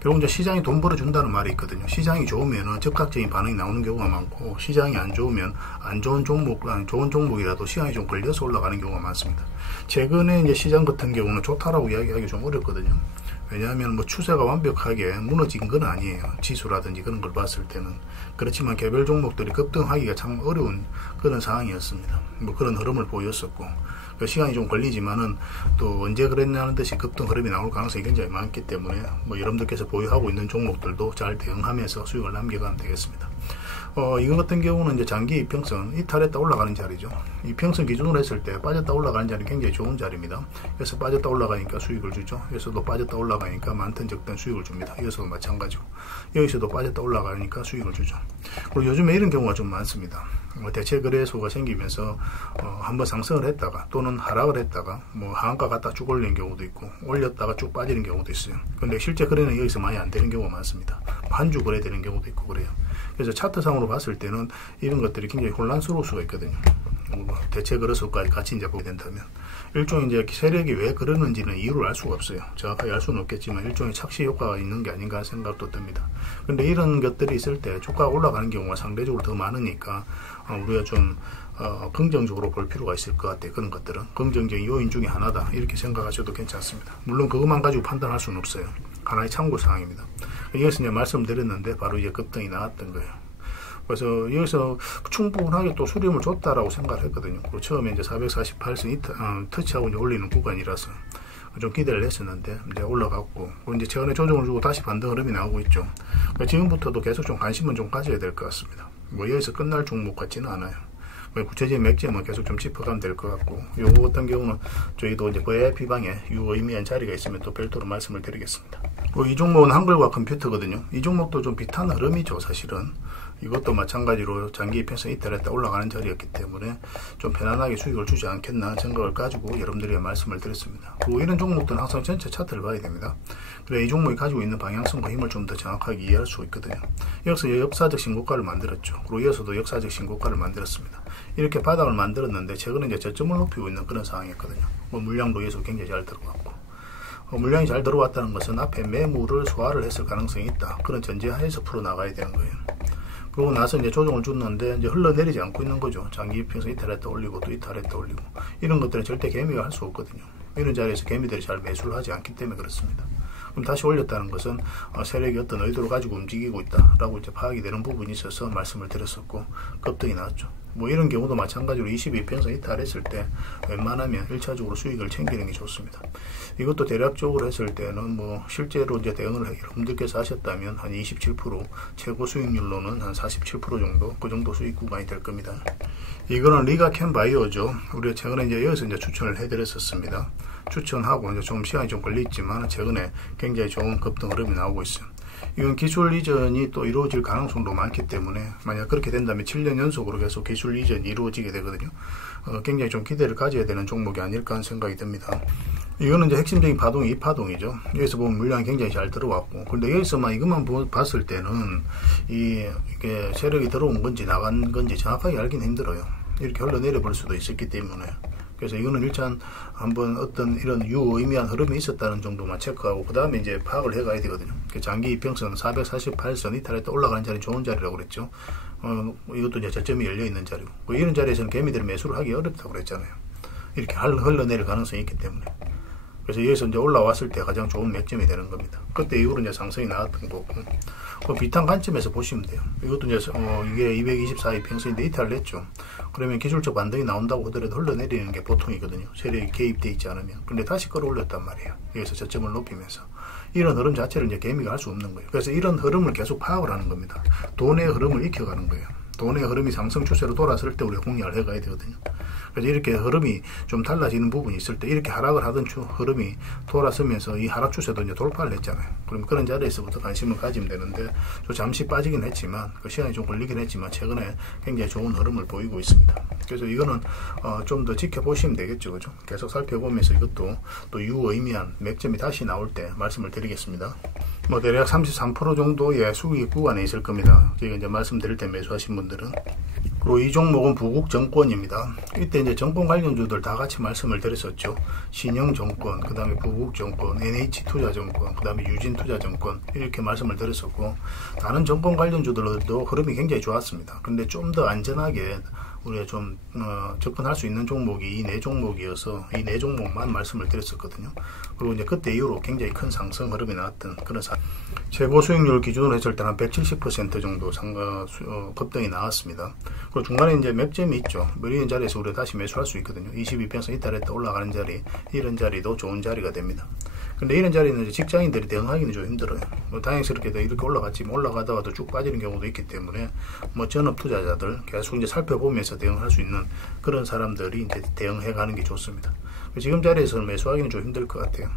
결국 이제 시장이 돈 벌어준다는 말이 있거든요. 시장이 좋으면 즉각적인 반응이 나오는 경우가 많고, 시장이 안 좋으면 안 좋은 종목, 좋은 종목이라도 시간이 좀 걸려서 올라가는 경우가 많습니다. 최근에 이제 시장 같은 경우는 좋다라고 이야기하기 좀 어렵거든요. 왜냐하면 뭐 추세가 완벽하게 무너진 건 아니에요. 지수라든지 그런 걸 봤을 때는. 그렇지만 개별 종목들이 급등하기가 참 어려운 그런 상황이었습니다. 뭐 그런 흐름을 보였었고, 그 시간이 좀 걸리지만은 또 언제 그랬냐는 듯이 급등 흐름이 나올 가능성이 굉장히 많기 때문에 뭐 여러분들께서 보유하고 있는 종목들도 잘 대응하면서 수익을 남겨가면 되겠습니다. 이거 같은 경우는 이제 장기 이평선 이탈했다 올라가는 자리죠. 이평선 기준으로 했을 때 빠졌다 올라가는 자리는 굉장히 좋은 자리입니다. 그래서 빠졌다 올라가니까 수익을 주죠. 여기서도 빠졌다 올라가니까 많든 적든 수익을 줍니다. 여기서도 마찬가지고, 여기서도 빠졌다 올라가니까 수익을 주죠. 그리고 요즘에 이런 경우가 좀 많습니다. 대체 거래소가 생기면서 한번 상승을 했다가 또는 하락을 했다가 뭐 하한가 갖다 쭉 올리는 경우도 있고, 올렸다가 쭉 빠지는 경우도 있어요. 근데 실제 거래는 여기서 많이 안 되는 경우가 많습니다. 한 주 거래되는 경우도 있고 그래요. 그래서 차트상으로 봤을 때는 이런 것들이 굉장히 혼란스러울 수가 있거든요. 대체 거래소까지 같이 이제 보게 된다면 일종의 이제 세력이 왜 그러는지는 이유를 알 수가 없어요. 정확하게 알 수는 없겠지만 일종의 착시 효과가 있는 게 아닌가 하는 생각도 듭니다. 근데 이런 것들이 있을 때 주가가 올라가는 경우가 상대적으로 더 많으니까 우리가 좀 긍정적으로 볼 필요가 있을 것 같아요. 그런 것들은 긍정적인 요인 중에 하나다 이렇게 생각하셔도 괜찮습니다. 물론 그것만 가지고 판단할 수는 없어요. 하나의 참고 사항입니다. 여기서 이제 말씀드렸는데 바로 이제 급등이 나왔던 거예요. 그래서 여기서 충분하게 또 수렴을 줬다라고 생각을 했거든요. 그리고 처음에 이제 448선 터치하고 이제 올리는 구간이라서 좀 기대를 했었는데 이제 올라갔고, 이제 최근에 조정을 주고 다시 반등 흐름이 나오고 있죠. 그러니까 지금부터도 계속 좀 관심은 좀 가져야 될 것 같습니다. 뭐 여기서 끝날 종목 같지는 않아요. 구체적인 맥점은 계속 좀 짚어가면 될 것 같고, 요거 같은 경우는 저희도 이제 VIP 방에 유의미한 자리가 있으면 또 별도로 말씀을 드리겠습니다. 이 종목은 한글과 컴퓨터거든요. 이 종목도 좀 비슷한 흐름이죠, 사실은. 이것도 마찬가지로 장기 이평선 이탈했다 올라가는 자리였기 때문에 좀 편안하게 수익을 주지 않겠나 생각을 가지고 여러분들에게 말씀을 드렸습니다. 그리고 이런 종목들은 항상 전체 차트를 봐야 됩니다. 그래 이 종목이 가지고 있는 방향성과 힘을 좀 더 정확하게 이해할 수 있거든요. 여기서 역사적 신고가를 만들었죠. 그리고 이어서도 역사적 신고가를 만들었습니다. 이렇게 바닥을 만들었는데 최근에 이제 저점을 높이고 있는 그런 상황이었거든요. 물량도 여기서 굉장히 잘 들어갔고, 물량이 잘 들어왔다는 것은 앞에 매물을 소화를 했을 가능성이 있다. 그런 전제하에서 풀어나가야 되는 거예요. 그러고 나서 이제 조정을 줬는데 이제 흘러내리지 않고 있는 거죠. 장기 이평선 이탈했다 올리고 또 이탈했다 올리고, 이런 것들은 절대 개미가 할 수 없거든요. 이런 자리에서 개미들이 잘 매수를 하지 않기 때문에 그렇습니다. 그럼 다시 올렸다는 것은 세력이 어떤 의도를 가지고 움직이고 있다라고 이제 파악이 되는 부분이 있어서 말씀을 드렸었고, 급등이 나왔죠. 뭐 이런 경우도 마찬가지로 22평선 이탈했을 때 웬만하면 1차적으로 수익을 챙기는 게 좋습니다. 이것도 대략적으로 했을 때는 뭐 실제로 이제 대응을 여러분들께서 하셨다면 한 27%, 최고 수익률로는 한 47% 정도, 그 정도 수익 구간이 될 겁니다. 이거는 리가캠 바이오죠. 우리가 최근에 이제 여기서 이제 추천을 해드렸었습니다. 추천하고 이제 좀 시간이 좀 걸리지만 최근에 굉장히 좋은 급등 흐름이 나오고 있어요. 이건 기술 이전이 또 이루어질 가능성도 많기 때문에 만약 그렇게 된다면 7년 연속으로 계속 기술 이전이 이루어지게 되거든요. 굉장히 좀 기대를 가져야 되는 종목이 아닐까 하는 생각이 듭니다. 이거는 이제 핵심적인 파동이 이 파동이죠. 여기서 보면 물량이 굉장히 잘 들어왔고, 그런데 여기서만 이것만 봤을 때는 이게 세력이 들어온 건지 나간 건지 정확하게 알기는 힘들어요. 이렇게 흘러내려 볼 수도 있었기 때문에. 그래서 이거는 일단 한번 어떤 이런 유의미한 흐름이 있었다는 정도만 체크하고 그 다음에 이제 파악을 해가야 되거든요. 장기 이평선 448선 이탈했다 올라가는 자리 좋은 자리라고 그랬죠. 이것도 이제 저점이 열려 있는 자리고, 이런 자리에서는 개미들이 매수를 하기 어렵다고 그랬잖아요. 이렇게 흘러내릴 가능성이 있기 때문에. 그래서 여기서 이제 올라왔을 때 가장 좋은 맥점이 되는 겁니다. 그때 이후로 이제 상승이 나왔던 거고, 그 비탄 관점에서 보시면 돼요. 이것도 이제 이게 224의 평선인데 이탈을 했죠. 그러면 기술적 반등이 나온다고 하더라도 흘러내리는 게 보통이거든요. 세력이 개입돼 있지 않으면. 근데 다시 끌어올렸단 말이에요. 여기서 저점을 높이면서. 이런 흐름 자체를 이제 개미가 할 수 없는 거예요. 그래서 이런 흐름을 계속 파악을 하는 겁니다. 돈의 흐름을 익혀가는 거예요. 돈의 흐름이 상승 추세로 돌았을 때 우리가 공략을 해가야 되거든요. 그래서 이렇게 흐름이 좀 달라지는 부분이 있을 때 이렇게 하락을 하던 흐름이 돌아서면서 이 하락 추세도 이제 돌파를 했잖아요. 그럼 그런 자리에서부터 관심을 가지면 되는데 좀 잠시 빠지긴 했지만 그 시간이 좀 걸리긴 했지만 최근에 굉장히 좋은 흐름을 보이고 있습니다. 그래서 이거는 좀 더 지켜보시면 되겠죠, 그죠? 계속 살펴보면서 이것도 또 유의미한 맥점이 다시 나올 때 말씀을 드리겠습니다. 뭐 대략 33% 정도의 수익 구간에 있을 겁니다. 제가 이제 말씀드릴 때 매수하신 분들은. 그리고 이 종목은 부국정권입니다. 이때 이제 정권 관련주들 다 같이 말씀을 드렸었죠. 신영정권, 그 다음에 부국정권, NH투자정권, 그 다음에 유진투자정권 이렇게 말씀을 드렸었고, 다른 정권 관련주들도 흐름이 굉장히 좋았습니다. 근데 좀 더 안전하게 우리가 좀 접근할 수 있는 종목이 이 네 종목이어서 이 네 종목만 말씀을 드렸었거든요. 그리고 이제 그때 이후로 굉장히 큰 상승 흐름이 나왔던 그런 최고 수익률 기준으로 했을 때는 170% 정도 급등이 나왔습니다. 그리고 중간에 이제 맥점이 있죠. 이런 자리에서 우리가 다시 매수할 수 있거든요. 22평선 이탈했다 올라가는 자리, 이런 자리도 좋은 자리가 됩니다. 근데 이런 자리는 이제 직장인들이 대응하기는 좀 힘들어요. 다행스럽게도 이렇게 올라갔지만 올라가다가도 쭉 빠지는 경우도 있기 때문에 전업 투자자들 계속 이제 살펴보면서 대응할 수 있는 그런 사람들이 이제 대응해 가는 게 좋습니다. 지금 자리에서는 매수하기는 좀 힘들 것 같아요.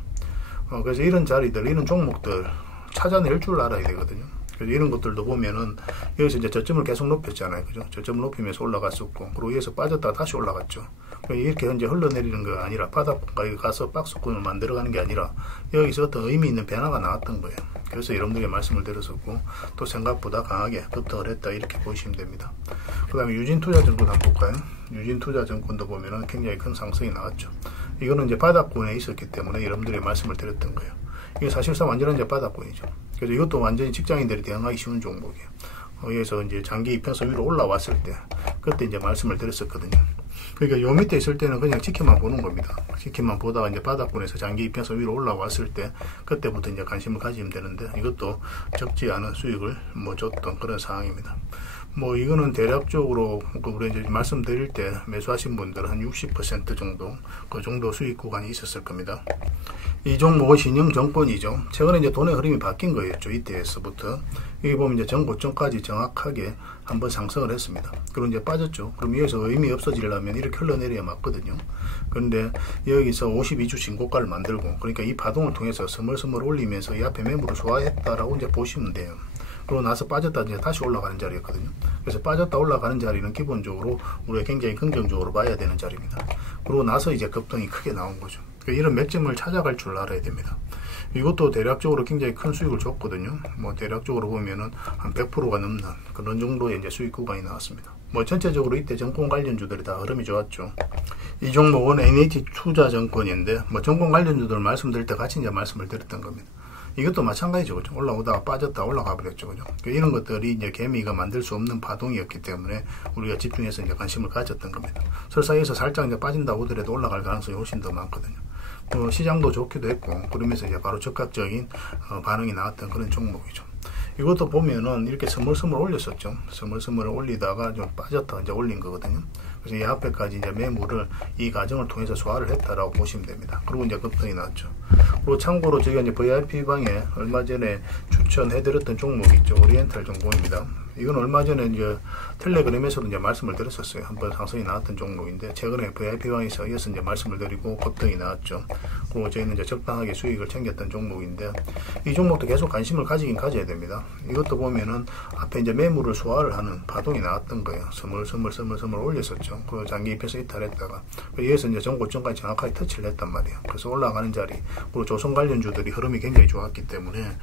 그래서 이런 자리들, 이런 종목들 찾아낼 줄 알아야 되거든요. 그래서 이런 것들도 보면은 여기서 이제 저점을 계속 높였잖아요. 그죠? 저점을 높이면서 올라갔었고, 그리고 여기서 빠졌다가 다시 올라갔죠. 이렇게 현재 흘러내리는 게 아니라 바닥까지 가서 박스권을 만들어가는 게 아니라 여기서 어떤 의미 있는 변화가 나왔던 거예요. 그래서 여러분들에게 말씀을 드렸었고, 또 생각보다 강하게 급등을 했다 이렇게 보시면 됩니다. 그 다음에 유진투자증권 한번 볼까요? 유진투자증권도 보면은 굉장히 큰 상승이 나왔죠. 이거는 이제 바닥권에 있었기 때문에 여러분들에게 말씀을 드렸던 거예요. 이게 사실상 완전한 이제 바닥권이죠. 그래서 이것도 완전히 직장인들이 대응하기 쉬운 종목이에요. 여기서 이제 장기 이평선 위로 올라왔을 때 그때 이제 말씀을 드렸었거든요. 그러니까 요 밑에 있을 때는 그냥 지켜만 보는 겁니다. 지켜만 보다가 이제 바닥권에서 장기 이평선 위로 올라왔을 때 그때부터 이제 관심을 가지면 되는데, 이것도 적지 않은 수익을 줬던 그런 상황입니다. 이거는 대략적으로 우리 이제 말씀드릴 때 매수하신 분들은 한 60% 정도 그 정도 수익 구간이 있었을 겁니다. 이 종목은 신영정권이죠. 최근에 이제 돈의 흐름이 바뀐 거였죠. 이때에서부터 여기 보면 이제 전 고점까지 정확하게 한번 상승을 했습니다. 그리고 이제 빠졌죠. 그럼 여기서 의미 없어지려면 이렇게 흘러내려야 맞거든요. 그런데 여기서 52주 신고가를 만들고, 그러니까 이 파동을 통해서 스멀스멀 올리면서 이 앞에 매물을 소화했다라고 이제 보시면 돼요. 그러고 나서 빠졌다 이제 다시 올라가는 자리였거든요. 그래서 빠졌다 올라가는 자리는 기본적으로 우리가 굉장히 긍정적으로 봐야 되는 자리입니다. 그러고 나서 이제 급등이 크게 나온 거죠. 이런 맥점을 찾아갈 줄 알아야 됩니다. 이것도 대략적으로 굉장히 큰 수익을 줬거든요. 대략적으로 보면은 한 100%가 넘는 그런 정도의 이제 수익 구간이 나왔습니다. 전체적으로 이때 정권 관련주들이 다 흐름이 좋았죠. 이 종목은 NH투자정권인데 정권 관련주들 말씀드릴 때 같이 이제 말씀을 드렸던 겁니다. 이것도 마찬가지죠. 그죠? 올라오다가 빠졌다 올라가 버렸죠. 그죠? 이런 것들이 이제 개미가 만들 수 없는 파동이었기 때문에 우리가 집중해서 이제 관심을 가졌던 겁니다. 설사에서 살짝 이제 빠진다고 하더라도 올라갈 가능성이 훨씬 더 많거든요. 시장도 좋기도 했고, 그러면서 이제 바로 적극적인 반응이 나왔던 그런 종목이죠. 이것도 보면은 이렇게 스멀스멀 올렸었죠. 스멀스멀 올리다가 좀 빠졌다 이제 올린 거거든요. 그래서 이 앞에까지 이제 매물을 이 과정을 통해서 소화를 했다라고 보시면 됩니다. 그리고 이제 급등이 나왔죠. 그리고 참고로 저희가 이제 VIP 방에 얼마 전에 추천해드렸던 종목이 있죠. 오리엔탈 정보입니다. 이건 얼마 전에 이제 텔레그램에서도 이제 말씀을 드렸었어요. 한번 상승이 나왔던 종목인데 최근에 VIP방에서 이어서 이제 말씀을 드리고 급등이 나왔죠. 그리고 저희는 이제 적당하게 수익을 챙겼던 종목인데 이 종목도 계속 관심을 가지긴 가져야 됩니다. 이것도 보면은 앞에 이제 매물을 소화를 하는 파동이 나왔던 거예요. 스멀 올렸었죠. 그 장기 입에서 이탈했다가 이어서 이제 전고점까지 정확하게 터치를 했단 말이에요. 그래서 올라가는 자리, 그리고 조선 관련주들이 흐름이 굉장히 좋았기 때문에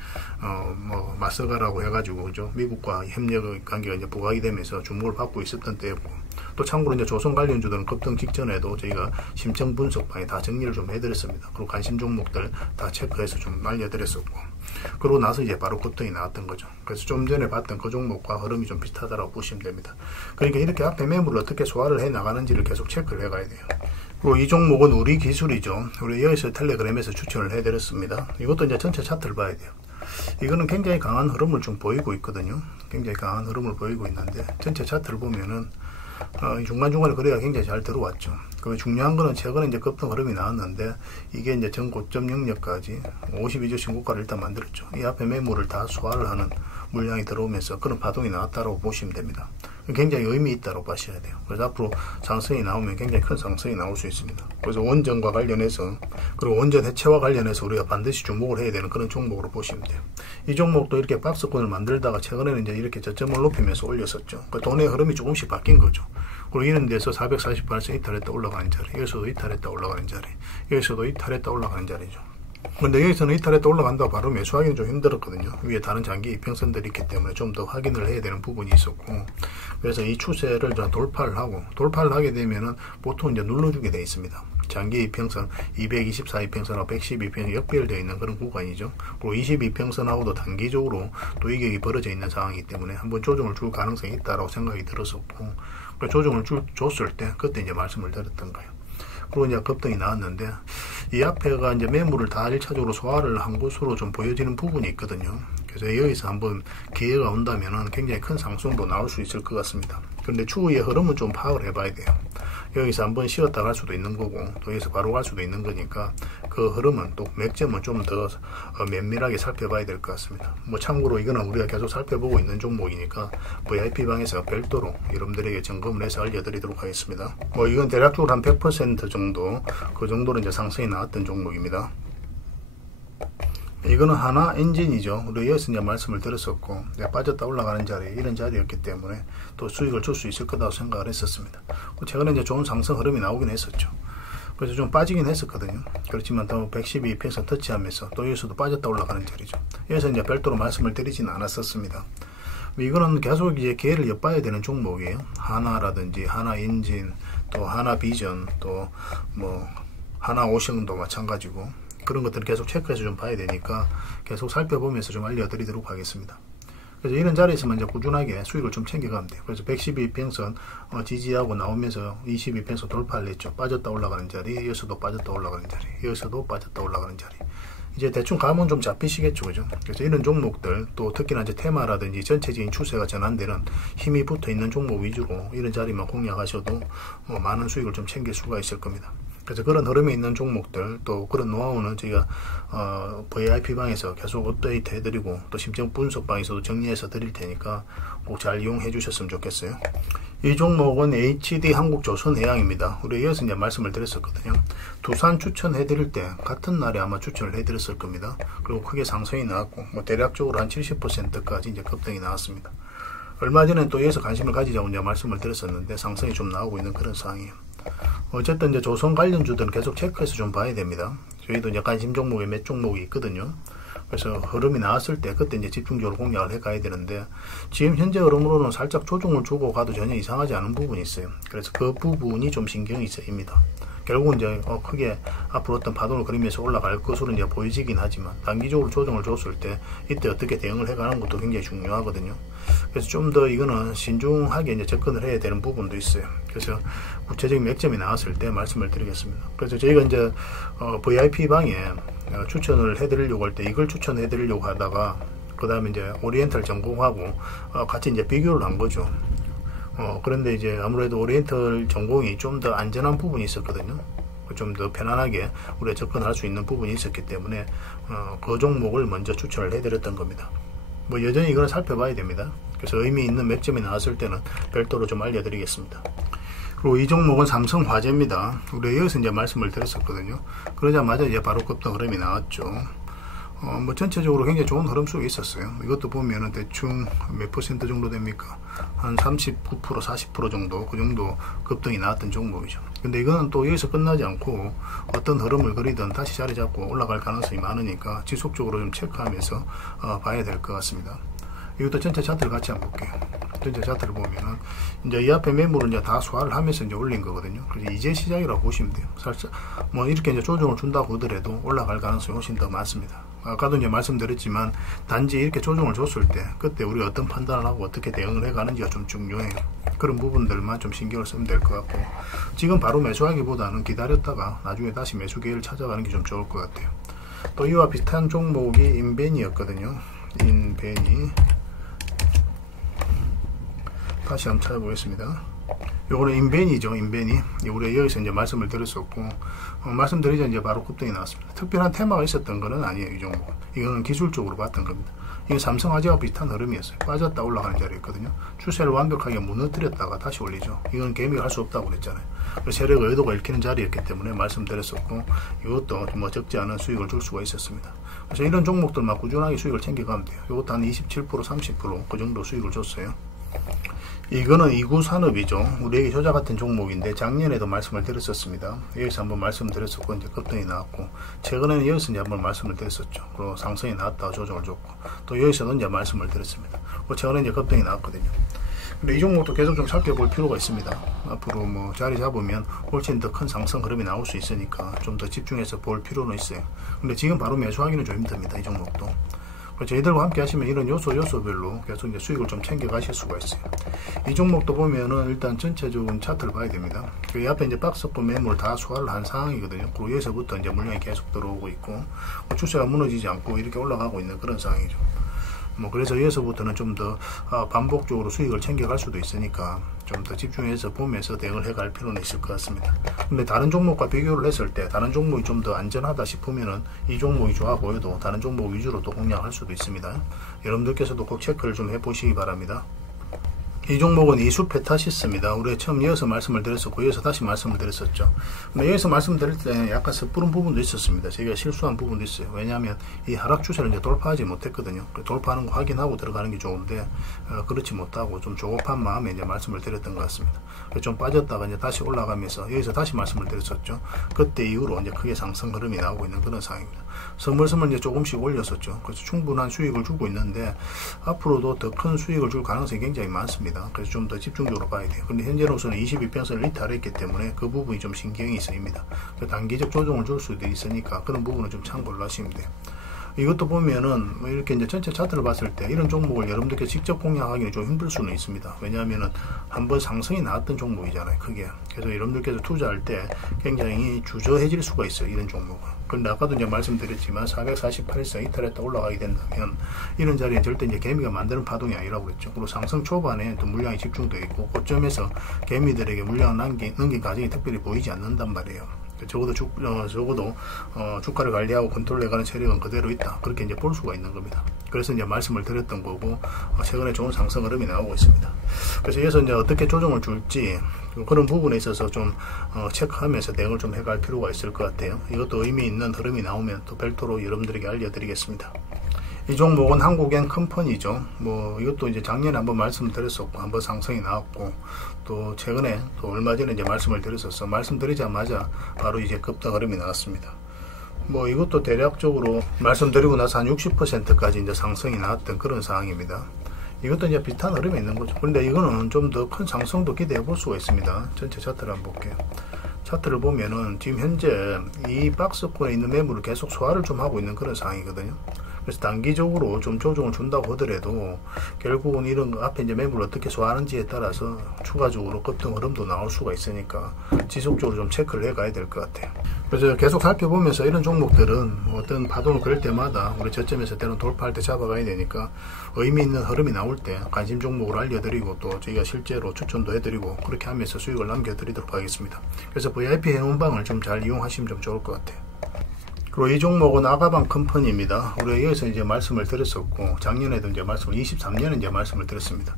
뭐 맞서가라고 해가지고 그죠? 미국과 협력 관계가 이제 부각이 되면서 주목을 받고 있었던 때였고, 또 참고로 이제 조선 관련주들은 급등 직전에도 저희가 심층 분석방에 다 정리를 좀 해드렸습니다. 그리고 관심 종목들 다 체크해서 좀 알려드렸었고, 그러고 나서 이제 바로 급등이 나왔던 거죠. 그래서 좀 전에 봤던 그 종목과 흐름이 좀 비슷하다고 보시면 됩니다. 그러니까 이렇게 앞에 매물을 어떻게 소화를 해 나가는지를 계속 체크를 해가야 돼요. 그리고 이 종목은 우리 기술이죠. 우리 여기서 텔레그램에서 추천을 해드렸습니다. 이것도 이제 전체 차트를 봐야 돼요. 이거는 굉장히 강한 흐름을 좀 보이고 있거든요. 굉장히 강한 흐름을 보이고 있는데 전체 차트를 보면은 중간중간에 거래가 굉장히 잘 들어왔죠. 그 중요한 거는 최근에 이제 급등 흐름이 나왔는데 이게 이제 전 고점 영역까지 52주 신고가를 일단 만들었죠. 이 앞에 매물을 다 소화를 하는 물량이 들어오면서 그런 파동이 나왔다고 보시면 됩니다. 굉장히 의미 있다고 보셔야 돼요. 그래서 앞으로 상승이 나오면 굉장히 큰 상승이 나올 수 있습니다. 그래서 원전과 관련해서, 그리고 원전 해체와 관련해서 우리가 반드시 주목을 해야 되는 그런 종목으로 보시면 돼요. 이 종목도 이렇게 박스권을 만들다가 최근에는 이제 이렇게 저점을 높이면서 올렸었죠. 그 돈의 흐름이 조금씩 바뀐 거죠. 그리고 이런 데서 448선 이탈했다 올라가는 자리, 여기서도 이탈했다 올라가는 자리, 여기서도 이탈했다 올라가는 자리죠. 근데 여기서는 이탈했다 올라간다고 바로 매수하기는 좀 힘들었거든요. 위에 다른 장기 이평선들이 있기 때문에 좀 더 확인을 해야 되는 부분이 있었고, 그래서 이 추세를 돌파를 하게 되면은 보통 이제 눌러주게 되어 있습니다. 장기 이평선 224 이평선하고 112 이평선이 역배열되어 있는 그런 구간이죠. 그리고 22평선하고도 단기적으로 또 이격이 벌어져 있는 상황이기 때문에 한번 조정을 줄 가능성이 있다라고 생각이 들었었고, 조정을 줬을 때 그때 이제 말씀을 드렸던 거예요. 그리고 이제 급등이 나왔는데 이 앞에가 이제 매물을 다 1차적으로 소화를 한 것으로 좀 보여지는 부분이 있거든요. 그래서 여기서 한번 기회가 온다면은 굉장히 큰 상승도 나올 수 있을 것 같습니다. 그런데 추후의 흐름은 좀 파악을 해봐야 돼요. 여기서 한번 쉬었다 갈 수도 있는 거고, 또 여기서 바로 갈 수도 있는 거니까 그 흐름은 또 맥점은 좀 더 면밀하게 살펴봐야 될 것 같습니다. 뭐 참고로 이거는 우리가 계속 살펴보고 있는 종목이니까 VIP방에서 별도로 여러분들에게 점검을 해서 알려드리도록 하겠습니다. 뭐 이건 대략적으로 한 100% 정도, 그 정도로 이제 상승이 나왔던 종목입니다. 이거는 하나 엔진이죠. 우리 여기서 이제 말씀을 드렸었고, 빠졌다 올라가는 자리, 이런 자리였기 때문에 또 수익을 줄 수 있을 거라고 생각을 했었습니다. 최근에 이제 좋은 상승 흐름이 나오긴 했었죠. 그래서 좀 빠지긴 했었거든요. 그렇지만 또 112평선 터치하면서 또 여기서도 빠졌다 올라가는 자리죠. 여기서 이제 별도로 말씀을 드리지는 않았었습니다. 이거는 계속 이제 기회를 엿봐야 되는 종목이에요. 하나라든지 하나 엔진, 또 하나 비전, 또 뭐 하나 오션도 마찬가지고, 그런 것들을 계속 체크해서 좀 봐야 되니까 계속 살펴보면서 좀 알려드리도록 하겠습니다. 그래서 이런 자리에서만 이제 꾸준하게 수익을 좀 챙겨가면 돼요. 그래서 112평선 지지하고 나오면서 22평선 돌파를 했죠. 빠졌다 올라가는 자리, 여기서도 빠졌다 올라가는 자리, 여기서도 빠졌다 올라가는 자리. 이제 대충 감은 좀 잡히시겠죠, 그죠? 그래서 이런 종목들, 또 특히나 이제 테마라든지 전체적인 추세가 전환되는 힘이 붙어 있는 종목 위주로 이런 자리만 공략하셔도 많은 수익을 좀 챙길 수가 있을 겁니다. 그래서 그런 흐름에 있는 종목들, 또 그런 노하우는 저희가 VIP방에서 계속 업데이트 해드리고, 또 심층 분석방에서도 정리해서 드릴 테니까 꼭 잘 이용해 주셨으면 좋겠어요. 이 종목은 HD 한국조선해양입니다. 우리 이어서 이제 말씀을 드렸었거든요. 두산 추천해 드릴 때 같은 날에 아마 추천을 해 드렸을 겁니다. 그리고 크게 상승이 나왔고, 뭐 대략적으로 한 70%까지 이제 급등이 나왔습니다. 얼마 전에 또 여기서 관심을 가지자고 이제 말씀을 드렸었는데 상승이 좀 나오고 있는 그런 상황이에요. 어쨌든 이제 조선 관련주들은 계속 체크해서 좀 봐야 됩니다. 저희도 이제 관심 종목에 몇 종목이 있거든요. 그래서 흐름이 나왔을 때 그때 이제 집중적으로 공략을 해 가야 되는데, 지금 현재 흐름으로는 살짝 조정을 주고 가도 전혀 이상하지 않은 부분이 있어요. 그래서 그 부분이 좀 신경이 쓰입니다. 결국은 이제 크게 앞으로 어떤 파동을 그리면서 올라갈 것으로 이제 보이지긴 하지만, 단기적으로 조정을 줬을 때 이때 어떻게 대응을 해가는 것도 굉장히 중요하거든요. 그래서 좀 더 이거는 신중하게 이제 접근을 해야 되는 부분도 있어요. 그래서 구체적인 맥점이 나왔을 때 말씀을 드리겠습니다. 그래서 저희가 이제 VIP 방에 추천을 해드리려고 할 때 이걸 추천해드리려고 하다가, 그 다음에 이제 오리엔탈 전공하고 같이 이제 비교를 한 거죠. 그런데 이제 아무래도 오리엔탈 전공이 좀 더 안전한 부분이 있었거든요. 좀 더 편안하게 우리가 접근할 수 있는 부분이 있었기 때문에 그 종목을 먼저 추천을 해드렸던 겁니다. 뭐 여전히 이건 살펴봐야 됩니다. 그래서 의미 있는 맥점이 나왔을 때는 별도로 좀 알려드리겠습니다. 그리고 이 종목은 삼성화재입니다. 우리 여기서 이제 말씀을 드렸었거든요. 그러자마자 이제 바로 급등 흐름이 나왔죠. 뭐 전체적으로 굉장히 좋은 흐름 속에 있었어요. 이것도 보면은 대충 몇 퍼센트 정도 됩니까? 한 39%, 40% 정도, 그 정도 급등이 나왔던 종목이죠. 근데 이거는 또 여기서 끝나지 않고 어떤 흐름을 그리든 다시 자리 잡고 올라갈 가능성이 많으니까 지속적으로 좀 체크하면서 봐야 될 것 같습니다. 이것도 전체 차트를 같이 한번 볼게요. 전체 차트를 보면은 이제 이 앞에 매물을 이제 다 소화를 하면서 이제 올린 거거든요. 그래서 이제 시작이라고 보시면 돼요. 살짝 뭐 이렇게 이제 조정을 준다고 하더라도 올라갈 가능성이 훨씬 더 많습니다. 아까도 이제 말씀드렸지만 단지 이렇게 조정을 줬을 때 그때 우리가 어떤 판단을 하고 어떻게 대응을 해 가는지가 좀 중요해요. 그런 부분들만 좀 신경을 쓰면 될 것 같고, 지금 바로 매수하기보다는 기다렸다가 나중에 다시 매수 기회를 찾아가는 게 좀 좋을 것 같아요. 또 이와 비슷한 종목이 인벤이었거든요. 인벤이 다시 한번 찾아보겠습니다. 요거는 인벤이죠. 인벤이 우리 여기서 이제 말씀을 드렸었고, 말씀드리자 이제 바로 급등이 나왔습니다. 특별한 테마가 있었던 거는 아니에요. 이 종목은 이거는 기술적으로 봤던 겁니다. 이게 삼성화재와 비슷한 흐름이었어요. 빠졌다 올라가는 자리였거든요. 추세를 완벽하게 무너뜨렸다가 다시 올리죠. 이건 개미가 할 수 없다고 그랬잖아요. 세력의 의도가 읽히는 자리였기 때문에 말씀드렸었고, 이것도 뭐 적지 않은 수익을 줄 수가 있었습니다. 그래서 이런 종목들만 꾸준하게 수익을 챙겨가면 돼요. 이것도 한 27%, 30% 그 정도 수익을 줬어요. 이거는 이구산업이죠. 우리에게 효자 같은 종목인데 작년에도 말씀을 드렸었습니다. 여기서 한번 말씀드렸었고 이제 급등이 나왔고, 최근에는 여기서 이제 한번 말씀을 드렸었죠. 그리고 상승이 나왔다가 조정을 줬고, 또 여기서도 이제 말씀을 드렸습니다. 그리고 최근에 이제 급등이 나왔거든요. 근데 이 종목도 계속 좀 살펴볼 필요가 있습니다. 앞으로 뭐 자리 잡으면 훨씬 더 큰 상승 흐름이 나올 수 있으니까 좀 더 집중해서 볼 필요는 있어요. 근데 지금 바로 매수하기는 좀 힘듭니다. 이 종목도. 저희들과 함께 하시면 이런 요소별로 계속 이제 수익을 좀 챙겨 가실 수가 있어요. 이 종목도 보면은 일단 전체적인 차트를 봐야 됩니다. 이 앞에 이제 박스권 매물 다 소화를 한 상황이거든요. 그리고 여기서부터 이제 물량이 계속 들어오고 있고, 추세가 무너지지 않고 이렇게 올라가고 있는 그런 상황이죠. 뭐 그래서 여기서부터는 좀 더 반복적으로 수익을 챙겨갈 수도 있으니까 좀 더 집중해서 보면서 대응을 해갈 필요는 있을 것 같습니다. 근데 다른 종목과 비교를 했을 때 다른 종목이 좀 더 안전하다 싶으면은 이 종목이 좋아 보여도 다른 종목 위주로 또 공략할 수도 있습니다. 여러분들께서도 꼭 체크를 좀 해보시기 바랍니다. 이 종목은 이수페타시스입니다. 우리가 처음 이어서 말씀을 드렸었고, 이어서 다시 말씀을 드렸었죠. 근데 여기서 말씀드릴 때 약간 섣부른 부분도 있었습니다. 제가 실수한 부분도 있어요. 왜냐하면 이 하락 추세를 이제 돌파하지 못했거든요. 돌파하는 거 확인하고 들어가는 게 좋은데, 그렇지 못하고 좀 조급한 마음에 이제 말씀을 드렸던 것 같습니다. 좀 빠졌다가 이제 다시 올라가면서 여기서 다시 말씀을 드렸었죠. 그때 이후로 이제 크게 상승 흐름이 나오고 있는 그런 상황입니다. 스멀스멀 이제 조금씩 올렸었죠. 그래서 충분한 수익을 주고 있는데 앞으로도 더 큰 수익을 줄 가능성이 굉장히 많습니다. 그래서 좀 더 집중적으로 봐야 돼요. 근데 현재로서는 22평선을 이탈했기 때문에 그 부분이 좀 신경이 쓰입니다. 단기적 조정을 줄 수도 있으니까 그런 부분은 좀 참고를 하시면 돼요. 이것도 보면은 이렇게 이제 전체 차트를 봤을 때 이런 종목을 여러분들께 직접 공략하기는 좀 힘들 수는 있습니다. 왜냐하면은 한번 상승이 나왔던 종목이잖아요, 크게. 그래서 여러분들께서 투자할 때 굉장히 주저해질 수가 있어요, 이런 종목은. 그런데 아까도 이제 말씀드렸지만 448선 이탈했다 올라가게 된다면 이런 자리에 절대 이제 개미가 만드는 파동이 아니라고 그랬죠. 그리고 상승 초반에 또 물량이 집중되어 있고 고점에서 개미들에게 물량을 넘긴 과정이 특별히 보이지 않는단 말이에요. 적어도 주가를 관리하고 컨트롤해가는 세력은 그대로 있다. 그렇게 이제 볼 수가 있는 겁니다. 그래서 이제 말씀을 드렸던 거고, 최근에 좋은 상승 흐름이 나오고 있습니다. 그래서 여기서 이제 어떻게 조정을 줄지 그런 부분에 있어서 좀 체크하면서 대응을 좀 해갈 필요가 있을 것 같아요. 이것도 의미 있는 흐름이 나오면 또 별도로 여러분들에게 알려드리겠습니다. 이 종목은 한국엔 컴퍼니죠. 뭐 이것도 이제 작년에 한번 말씀드렸었고 한번 상승이 나왔고, 또 최근에 또 얼마 전에 이제 말씀을 드렸었어. 말씀드리자마자 바로 이제 급등 흐름이 나왔습니다. 뭐 이것도 대략적으로 말씀드리고 나서 한 60%까지 이제 상승이 나왔던 그런 상황입니다. 이것도 이제 비슷한 흐름이 있는 거죠. 그런데 이거는 좀 더 큰 상승도 기대해 볼 수가 있습니다. 전체 차트를 한번 볼게요. 차트를 보면은 지금 현재 이 박스권에 있는 매물을 계속 소화를 좀 하고 있는 그런 상황이거든요. 그래서 단기적으로 좀 조정을 준다고 하더라도 결국은 이런 앞에 이제 매물을 어떻게 소화하는지에 따라서 추가적으로 급등 흐름도 나올 수가 있으니까 지속적으로 좀 체크를 해 가야 될 것 같아요. 그래서 계속 살펴보면서 이런 종목들은 어떤 파동을 그릴 때마다 우리 저점에서 때는 돌파할 때 잡아가야 되니까 의미 있는 흐름이 나올 때 관심 종목을 알려드리고 또 저희가 실제로 추천도 해드리고 그렇게 하면서 수익을 남겨드리도록 하겠습니다. 그래서 VIP 회원방을 좀 잘 이용하시면 좀 좋을 것 같아요. 그리고 이 종목은 아가방 컴퍼니입니다. 우리가 여기서 이제 말씀을 드렸었고, 작년에도 이제 23년에 이제 말씀을 드렸습니다.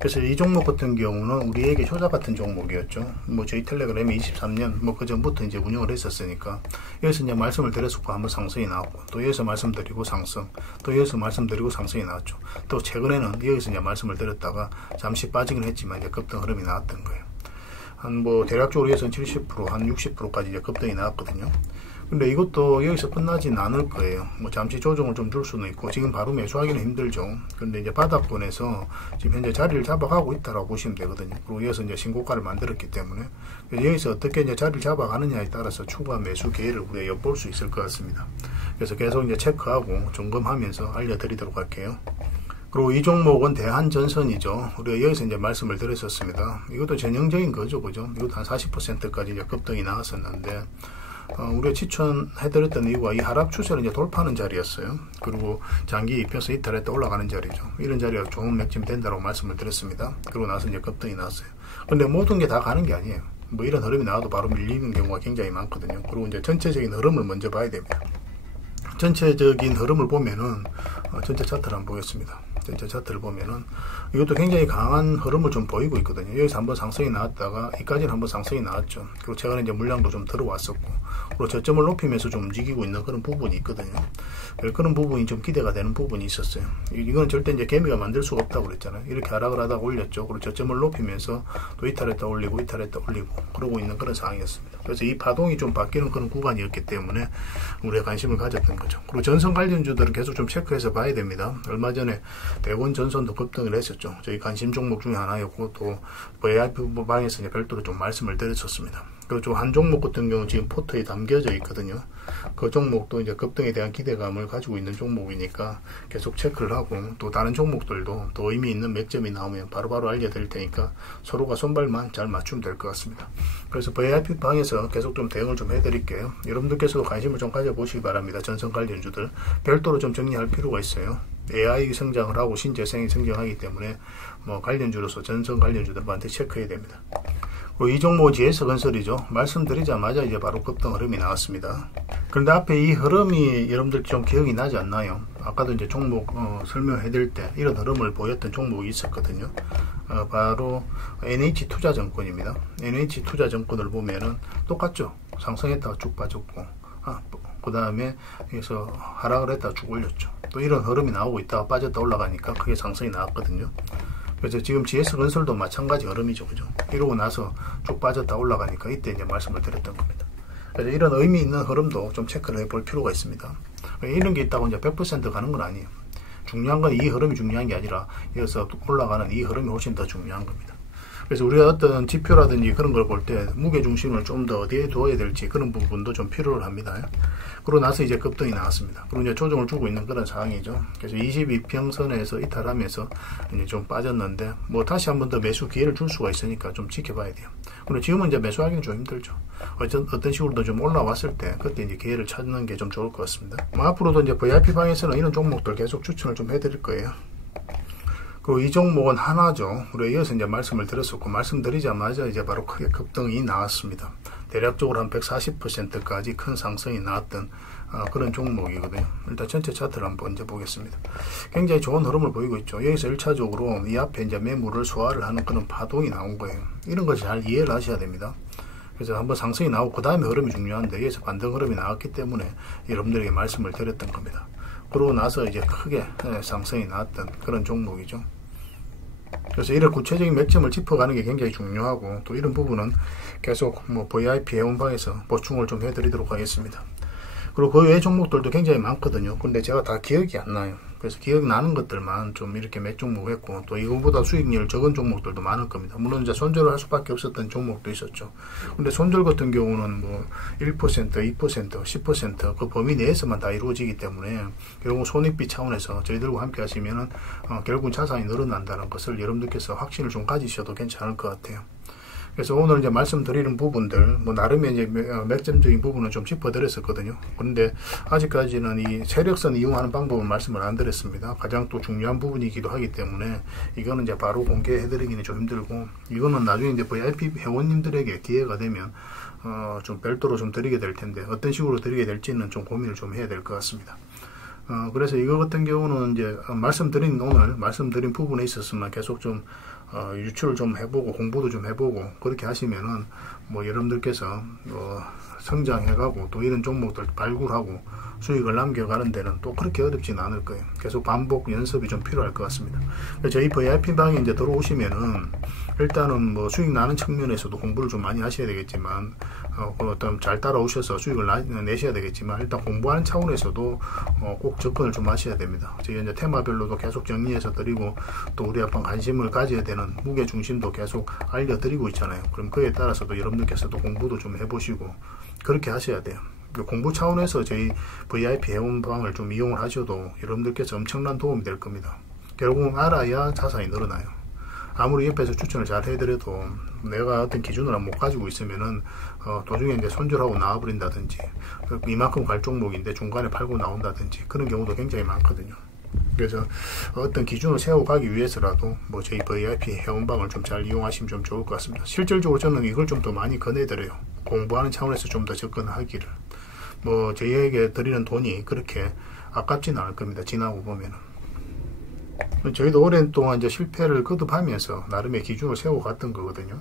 그래서 이 종목 같은 경우는 우리에게 효자 같은 종목이었죠. 뭐 저희 텔레그램이 23년, 뭐 그 전부터 이제 운영을 했었으니까, 여기서 이제 말씀을 드렸었고, 한번 상승이 나왔고, 또 여기서 말씀드리고 상승, 또 여기서 말씀드리고 상승이 나왔죠. 또 최근에는 여기서 이제 말씀을 드렸다가, 잠시 빠지긴 했지만, 이제 급등 흐름이 나왔던 거예요. 한 뭐 대략적으로 해서 70%, 한 60%까지 이제 급등이 나왔거든요. 근데 이것도 여기서 끝나진 않을 거예요. 뭐 잠시 조정을 좀 줄 수는 있고, 지금 바로 매수하기는 힘들죠. 근데 이제 바닥권에서 지금 현재 자리를 잡아가고 있다라고 보시면 되거든요. 그리고 여기서 이제 신고가를 만들었기 때문에 여기서 어떻게 이제 자리를 잡아가느냐에 따라서 추가 매수 기회를 우리가 엿볼 수 있을 것 같습니다. 그래서 계속 이제 체크하고 점검하면서 알려드리도록 할게요. 그리고 이 종목은 대한전선이죠. 우리가 여기서 이제 말씀을 드렸었습니다. 이것도 전형적인 거죠, 그죠? 이것도 한 40%까지 이제 급등이 나왔었는데, 우리가 추천해드렸던 이유가 이 하락 추세를 이제 돌파하는 자리였어요. 그리고 장기 입혀서 이탈했다 올라가는 자리죠. 이런 자리가 좋은 맥점이 된다고 말씀을 드렸습니다. 그러고 나서 이제 급등이 나왔어요. 근데 모든 게 다 가는 게 아니에요. 뭐 이런 흐름이 나와도 바로 밀리는 경우가 굉장히 많거든요. 그리고 이제 전체적인 흐름을 먼저 봐야 됩니다. 전체적인 흐름을 보면은, 전체 차트를 한번 보겠습니다. 전체 차트를 보면은 이것도 굉장히 강한 흐름을 좀 보이고 있거든요. 여기서 한번 상승이 나왔다가 여기까지는 한번 상승이 나왔죠. 그리고 최근에 이제 물량도 좀 들어왔었고, 그리고 저점을 높이면서 좀 움직이고 있는 그런 부분이 있거든요. 그런 부분이 좀 기대가 되는 부분이 있었어요. 이건 절대 이제 개미가 만들 수가 없다고 그랬잖아요. 이렇게 하락을 하다가 올렸죠. 그리고 저점을 높이면서 또 이탈했다 올리고 이탈했다 올리고 그러고 있는 그런 상황이었습니다. 그래서 이 파동이 좀 바뀌는 그런 구간이었기 때문에 우리가 관심을 가졌던 거죠. 그리고 전선 관련주들은 계속 좀 체크해서 봐야 됩니다. 얼마 전에 대원 전선도 급등을 했었죠. 저희 관심 종목 중에 하나였고, 또 VIP 방에서 이제 별도로 좀 말씀을 드렸었습니다. 그리고 좀 한 종목 같은 경우 지금 포트에 담겨져 있거든요. 그 종목도 이제 급등에 대한 기대감을 가지고 있는 종목이니까 계속 체크를 하고, 또 다른 종목들도 더 의미 있는 맥점이 나오면 바로바로 알려드릴 테니까 서로가 손발만 잘 맞추면 될 것 같습니다. 그래서 VIP 방에서 계속 좀 대응을 좀 해드릴게요. 여러분들께서도 관심을 좀 가져보시기 바랍니다. 전선 관련주들 별도로 좀 정리할 필요가 있어요. AI 성장을 하고 신재생이 성장하기 때문에 뭐 관련주로서 전선 관련주들 반드시 체크해야 됩니다. 이 종목은 GS건설이죠. 말씀드리자마자 이제 바로 급등 흐름이 나왔습니다. 그런데 앞에 이 흐름이 여러분들 좀 기억이 나지 않나요? 아까도 이제 종목 설명해드릴 때 이런 흐름을 보였던 종목이 있었거든요. 바로 NH투자증권입니다. NH투자증권을 보면은 똑같죠. 상승했다가 쭉 빠졌고, 그 다음에 여기서 하락을 했다가 쭉 올렸죠. 또 이런 흐름이 나오고 있다가 빠졌다 올라가니까 크게 상승이 나왔거든요. 그래서 지금 GS건설도 마찬가지 흐름이죠, 그죠? 이러고 나서 쭉 빠졌다 올라가니까 이때 이제 말씀을 드렸던 겁니다. 그래서 이런 의미 있는 흐름도 좀 체크를 해볼 필요가 있습니다. 이런 게 있다고 이제 100% 가는 건 아니에요. 중요한 건 이 흐름이 중요한 게 아니라 여기서 올라가는 이 흐름이 훨씬 더 중요한 겁니다. 그래서 우리가 어떤 지표라든지 그런 걸 볼 때 무게중심을 좀 더 어디에 두어야 될지 그런 부분도 좀 필요를 합니다. 그러고 나서 이제 급등이 나왔습니다. 그리고 이제 조정을 주고 있는 그런 상황이죠. 그래서 22평선에서 이탈하면서 이제 좀 빠졌는데, 뭐 다시 한 번 더 매수 기회를 줄 수가 있으니까 좀 지켜봐야 돼요. 그리고 지금은 이제 매수하기는 좀 힘들죠. 어떤 식으로든 좀 올라왔을 때 그때 이제 기회를 찾는 게 좀 좋을 것 같습니다. 앞으로도 이제 VIP 방에서는 이런 종목들 계속 추천을 좀 해드릴 거예요. 그리고 이 종목은 하나죠. 우리가 이어서 이제 말씀을 드렸었고, 말씀드리자마자 이제 바로 크게 급등이 나왔습니다. 대략적으로 한 140%까지 큰 상승이 나왔던 그런 종목이거든요. 일단 전체 차트를 한번 먼저 보겠습니다. 굉장히 좋은 흐름을 보이고 있죠. 여기서 1차적으로 이 앞에 이제 매물을 소화를 하는 그런 파동이 나온 거예요. 이런 것을 잘 이해를 하셔야 됩니다. 그래서 한번 상승이 나오고 그 다음에 흐름이 중요한데, 여기서 반등 흐름이 나왔기 때문에 여러분들에게 말씀을 드렸던 겁니다. 그러고 나서 이제 크게 상승이 나왔던 그런 종목이죠. 그래서 이런 구체적인 맥점을 짚어가는 게 굉장히 중요하고, 또 이런 부분은 계속 뭐 VIP 회원방에서 보충을 좀 해드리도록 하겠습니다. 그리고 그 외 종목들도 굉장히 많거든요. 근데 제가 다 기억이 안 나요. 그래서 기억나는 것들만 좀 이렇게 몇 종목 했고, 또 이거보다 수익률 적은 종목들도 많을 겁니다. 물론 이제 손절을 할 수밖에 없었던 종목도 있었죠. 근데 손절 같은 경우는 뭐 1%, 2%, 10% 그 범위 내에서만 다 이루어지기 때문에 결국 손익비 차원에서 저희들과 함께 하시면은 결국은 자산이 늘어난다는 것을 여러분들께서 확신을 좀 가지셔도 괜찮을 것 같아요. 그래서 오늘 이제 말씀드리는 부분들, 뭐 나름의 이제 맥점적인 부분은 좀 짚어드렸었거든요. 그런데 아직까지는 이 세력선 이용하는 방법을 말씀을 안 드렸습니다. 가장 또 중요한 부분이기도 하기 때문에 이거는 이제 바로 공개해드리기는 좀 힘들고, 이거는 나중에 이제 VIP 회원님들에게 기회가 되면 좀 별도로 좀 드리게 될 텐데, 어떤 식으로 드리게 될지는 좀 고민을 좀 해야 될 것 같습니다. 그래서 이거 같은 경우는 이제 오늘 말씀드린 부분에 있었으면 계속 좀 유출을 좀 해보고 공부도 좀 해보고 그렇게 하시면은 뭐 여러분들께서 성장해가고 또 이런 종목들 발굴하고 수익을 남겨가는 데는 또 그렇게 어렵지는 않을 거예요. 계속 반복 연습이 좀 필요할 것 같습니다. 저희 VIP 방에 이제 들어오시면은 일단은 뭐 수익 나는 측면에서도 공부를 좀 많이 하셔야 되겠지만, 어떤 잘 따라오셔서 수익을 내셔야 되겠지만, 일단 공부하는 차원에서도 꼭 접근을 좀 하셔야 됩니다. 저희 이제 테마별로도 계속 정리해서 드리고, 또 우리 앞방 관심을 가져야 되는 무게 중심도 계속 알려드리고 있잖아요. 그럼 그에 따라서도 여러분들께서도 공부도 좀 해보시고 그렇게 하셔야 돼요. 공부 차원에서 저희 VIP 회원방을 좀 이용을 하셔도 여러분들께서 엄청난 도움이 될 겁니다. 결국은 알아야 자산이 늘어나요. 아무리 옆에서 추천을 잘 해드려도 내가 어떤 기준을 못 가지고 있으면은 도중에 이제 손절하고 나와버린다든지, 이만큼 갈 종목인데 중간에 팔고 나온다든지 그런 경우도 굉장히 많거든요. 그래서 어떤 기준을 세워 가기 위해서라도 뭐 저희 VIP 회원방을 좀 잘 이용하시면 좀 좋을 것 같습니다. 실질적으로 저는 이걸 좀 더 많이 권해드려요. 공부하는 차원에서 좀 더 접근하기를. 뭐 저희에게 드리는 돈이 그렇게 아깝지는 않을 겁니다. 지나고 보면은. 저희도 오랜 동안 이제 실패를 거듭하면서 나름의 기준을 세워 갔던 거거든요.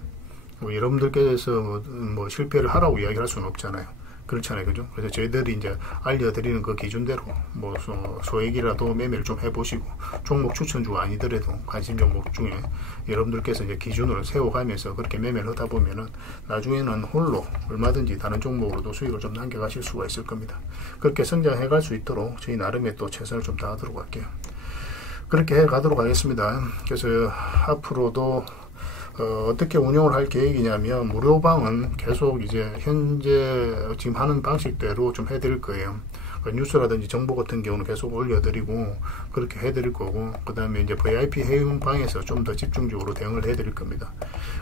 뭐 여러분들께서 뭐 실패를 하라고 이야기할 수는 없잖아요. 그렇잖아요. 그죠? 그래서 저희들이 이제 알려드리는 그 기준대로 뭐 소액이라도 매매를 좀 해보시고, 종목 추천주가 아니더라도 관심 종목 중에 여러분들께서 이제 기준을 세워가면서 그렇게 매매를 하다 보면은 나중에는 홀로 얼마든지 다른 종목으로도 수익을 좀 남겨가실 수가 있을 겁니다. 그렇게 성장해 갈 수 있도록 저희 나름의 또 최선을 좀 다하도록 할게요. 그렇게 해 가도록 하겠습니다. 그래서 앞으로도 어떻게 운영을 할 계획이냐면, 무료방은 계속 이제 현재 지금 하는 방식대로 좀 해드릴 거예요. 뉴스라든지 정보 같은 경우는 계속 올려드리고 그렇게 해드릴 거고, 그 다음에 이제 VIP 회원방에서 좀 더 집중적으로 대응을 해드릴 겁니다.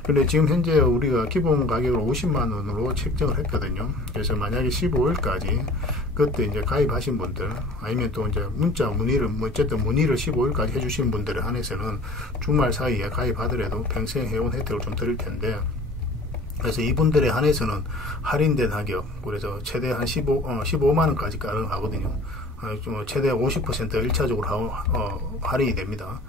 근데 지금 현재 우리가 기본 가격을 50만원으로 책정을 했거든요. 그래서 만약에 15일까지 그때 이제 가입하신 분들, 아니면 또 이제 문의를 어쨌든 문의를 15일까지 해주신 분들에 한해서는 주말 사이에 가입하더라도 평생 회원 혜택을 좀 드릴 텐데, 그래서 이분들에 한해서는 할인된 가격, 그래서 최대 한 15만원까지 가능하거든요. 최대 50% 1차적으로 할인이 됩니다.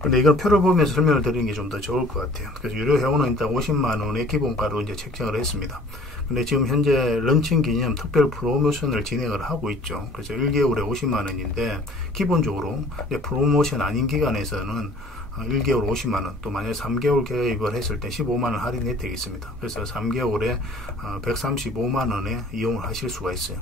근데 이건 표를 보면서 설명을 드리는 게 좀 더 좋을 것 같아요. 그래서 유료 회원은 일단 50만원의 기본가로 이제 책정을 했습니다. 근데 지금 현재 런칭 기념 특별 프로모션을 진행을 하고 있죠. 그래서 1개월에 50만원인데, 기본적으로 이제 프로모션 아닌 기간에서는 1개월 50만원, 또 만약에 3개월 개입을 했을 때 15만원 할인 혜택이 있습니다. 그래서 3개월에 135만원에 이용을 하실 수가 있어요.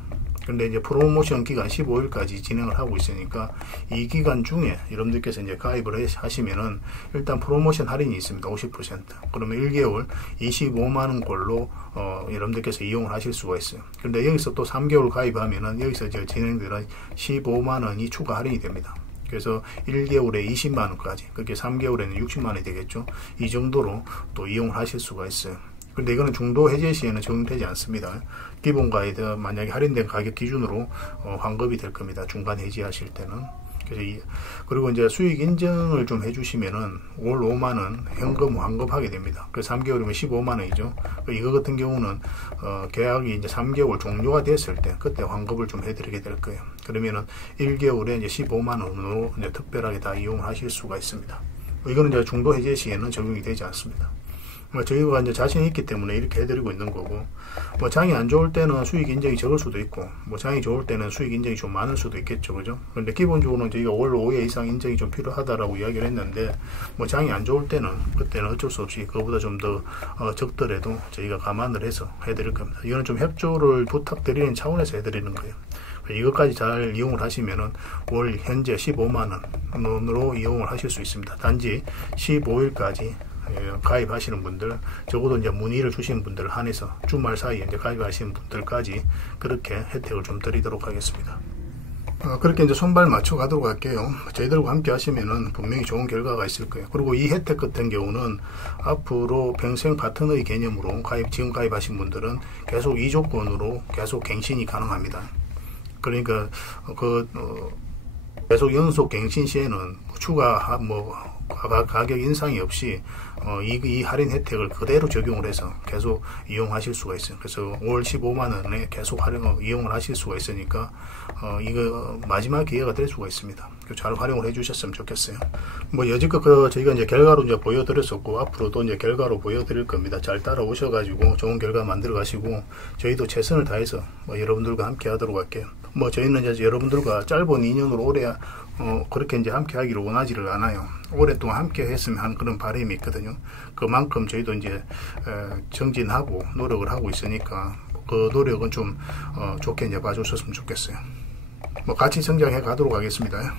근데 이제 프로모션 기간 15일까지 진행을 하고 있으니까 이 기간 중에 여러분들께서 이제 가입을 하시면은 일단 프로모션 할인이 있습니다. 50%. 그러면 1개월 25만원 꼴로 여러분들께서 이용을 하실 수가 있어요. 근데 여기서 또 3개월 가입하면은 여기서 이제 진행되는 15만원이 추가 할인이 됩니다. 그래서 1개월에 20만원까지, 그렇게 3개월에는 60만원이 되겠죠. 이 정도로 또 이용을 하실 수가 있어요. 근데 이거는 중도 해제 시에는 적용되지 않습니다. 기본가에 만약에 할인된 가격 기준으로 환급이 될 겁니다. 중간 해지하실 때는. 그래서 그리고 이제 수익 인증을 좀 해주시면은 월 5만원 현금 환급하게 됩니다. 그 3개월이면 15만원이죠. 이거 같은 경우는 계약이 이제 3개월 종료가 됐을 때 그때 환급을 좀 해드리게 될 거예요. 그러면은 1개월에 이제 15만원으로 이제 특별하게 다 이용을 하실 수가 있습니다. 이거는 이제 중도 해제 시에는 적용이 되지 않습니다. 저희가 이제 자신이 있기 때문에 이렇게 해드리고 있는 거고, 장이 안 좋을 때는 수익 인정이 적을 수도 있고, 장이 좋을 때는 수익 인정이 좀 많을 수도 있겠죠, 그죠? 근데 기본적으로는 저희가 월 5회 이상 인정이 좀 필요하다라고 이야기를 했는데, 장이 안 좋을 때는, 그때는 어쩔 수 없이 그거보다 좀 더 적더라도 저희가 감안을 해서 해드릴 겁니다. 이거는 좀 협조를 부탁드리는 차원에서 해드리는 거예요. 이것까지 잘 이용을 하시면은 월 현재 15만원으로 이용을 하실 수 있습니다. 단지 15일까지 가입하시는 분들, 적어도 이제 문의를 주시는 분들을 한해서 주말 사이에 이제 가입하시는 분들까지 그렇게 혜택을 좀 드리도록 하겠습니다. 그렇게 이제 손발 맞춰 가도록 할게요. 저희들과 함께 하시면은 분명히 좋은 결과가 있을 거예요. 그리고 이 혜택 같은 경우는 앞으로 평생 파트너의 개념으로 지금 가입하신 분들은 계속 이 조건으로 계속 갱신이 가능합니다. 그러니까 계속 연속 갱신 시에는 추가 가격 인상이 없이 이 할인 혜택을 그대로 적용을 해서 계속 이용하실 수가 있어요. 그래서 월 15만 원에 계속 이용을 하실 수가 있으니까 이거 마지막 기회가 될 수가 있습니다. 잘 활용을 해주셨으면 좋겠어요. 여지껏 저희가 이제 결과로 이제 보여드렸었고 앞으로도 이제 결과로 보여드릴 겁니다. 잘 따라오셔가지고 좋은 결과 만들어 가시고 저희도 최선을 다해서 여러분들과 함께 하도록 할게요. 저희는 이제 여러분들과 짧은 2년으로 오래 그렇게 이제 함께 하기를 원하지를 않아요. 오랫동안 함께 했으면 하는 그런 바람이 있거든요. 그만큼 저희도 이제 정진하고 노력을 하고 있으니까 그 노력은 좀 좋게 이제 봐주셨으면 좋겠어요. 같이 성장해 가도록 하겠습니다.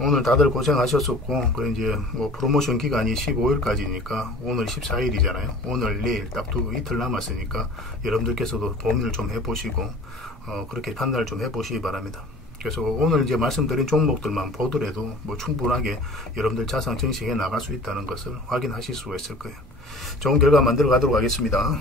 오늘 다들 고생하셨었고, 이제 프로모션 기간이 15일까지니까 오늘 14일이잖아요. 오늘, 내일 딱 이틀 남았으니까 여러분들께서도 고민을 좀 해보시고 그렇게 판단을 좀 해보시기 바랍니다. 그래서 오늘 이제 말씀드린 종목들만 보더라도 충분하게 여러분들 자산 증식해 나갈 수 있다는 것을 확인하실 수가 있을 거예요. 좋은 결과 만들어 가도록 하겠습니다.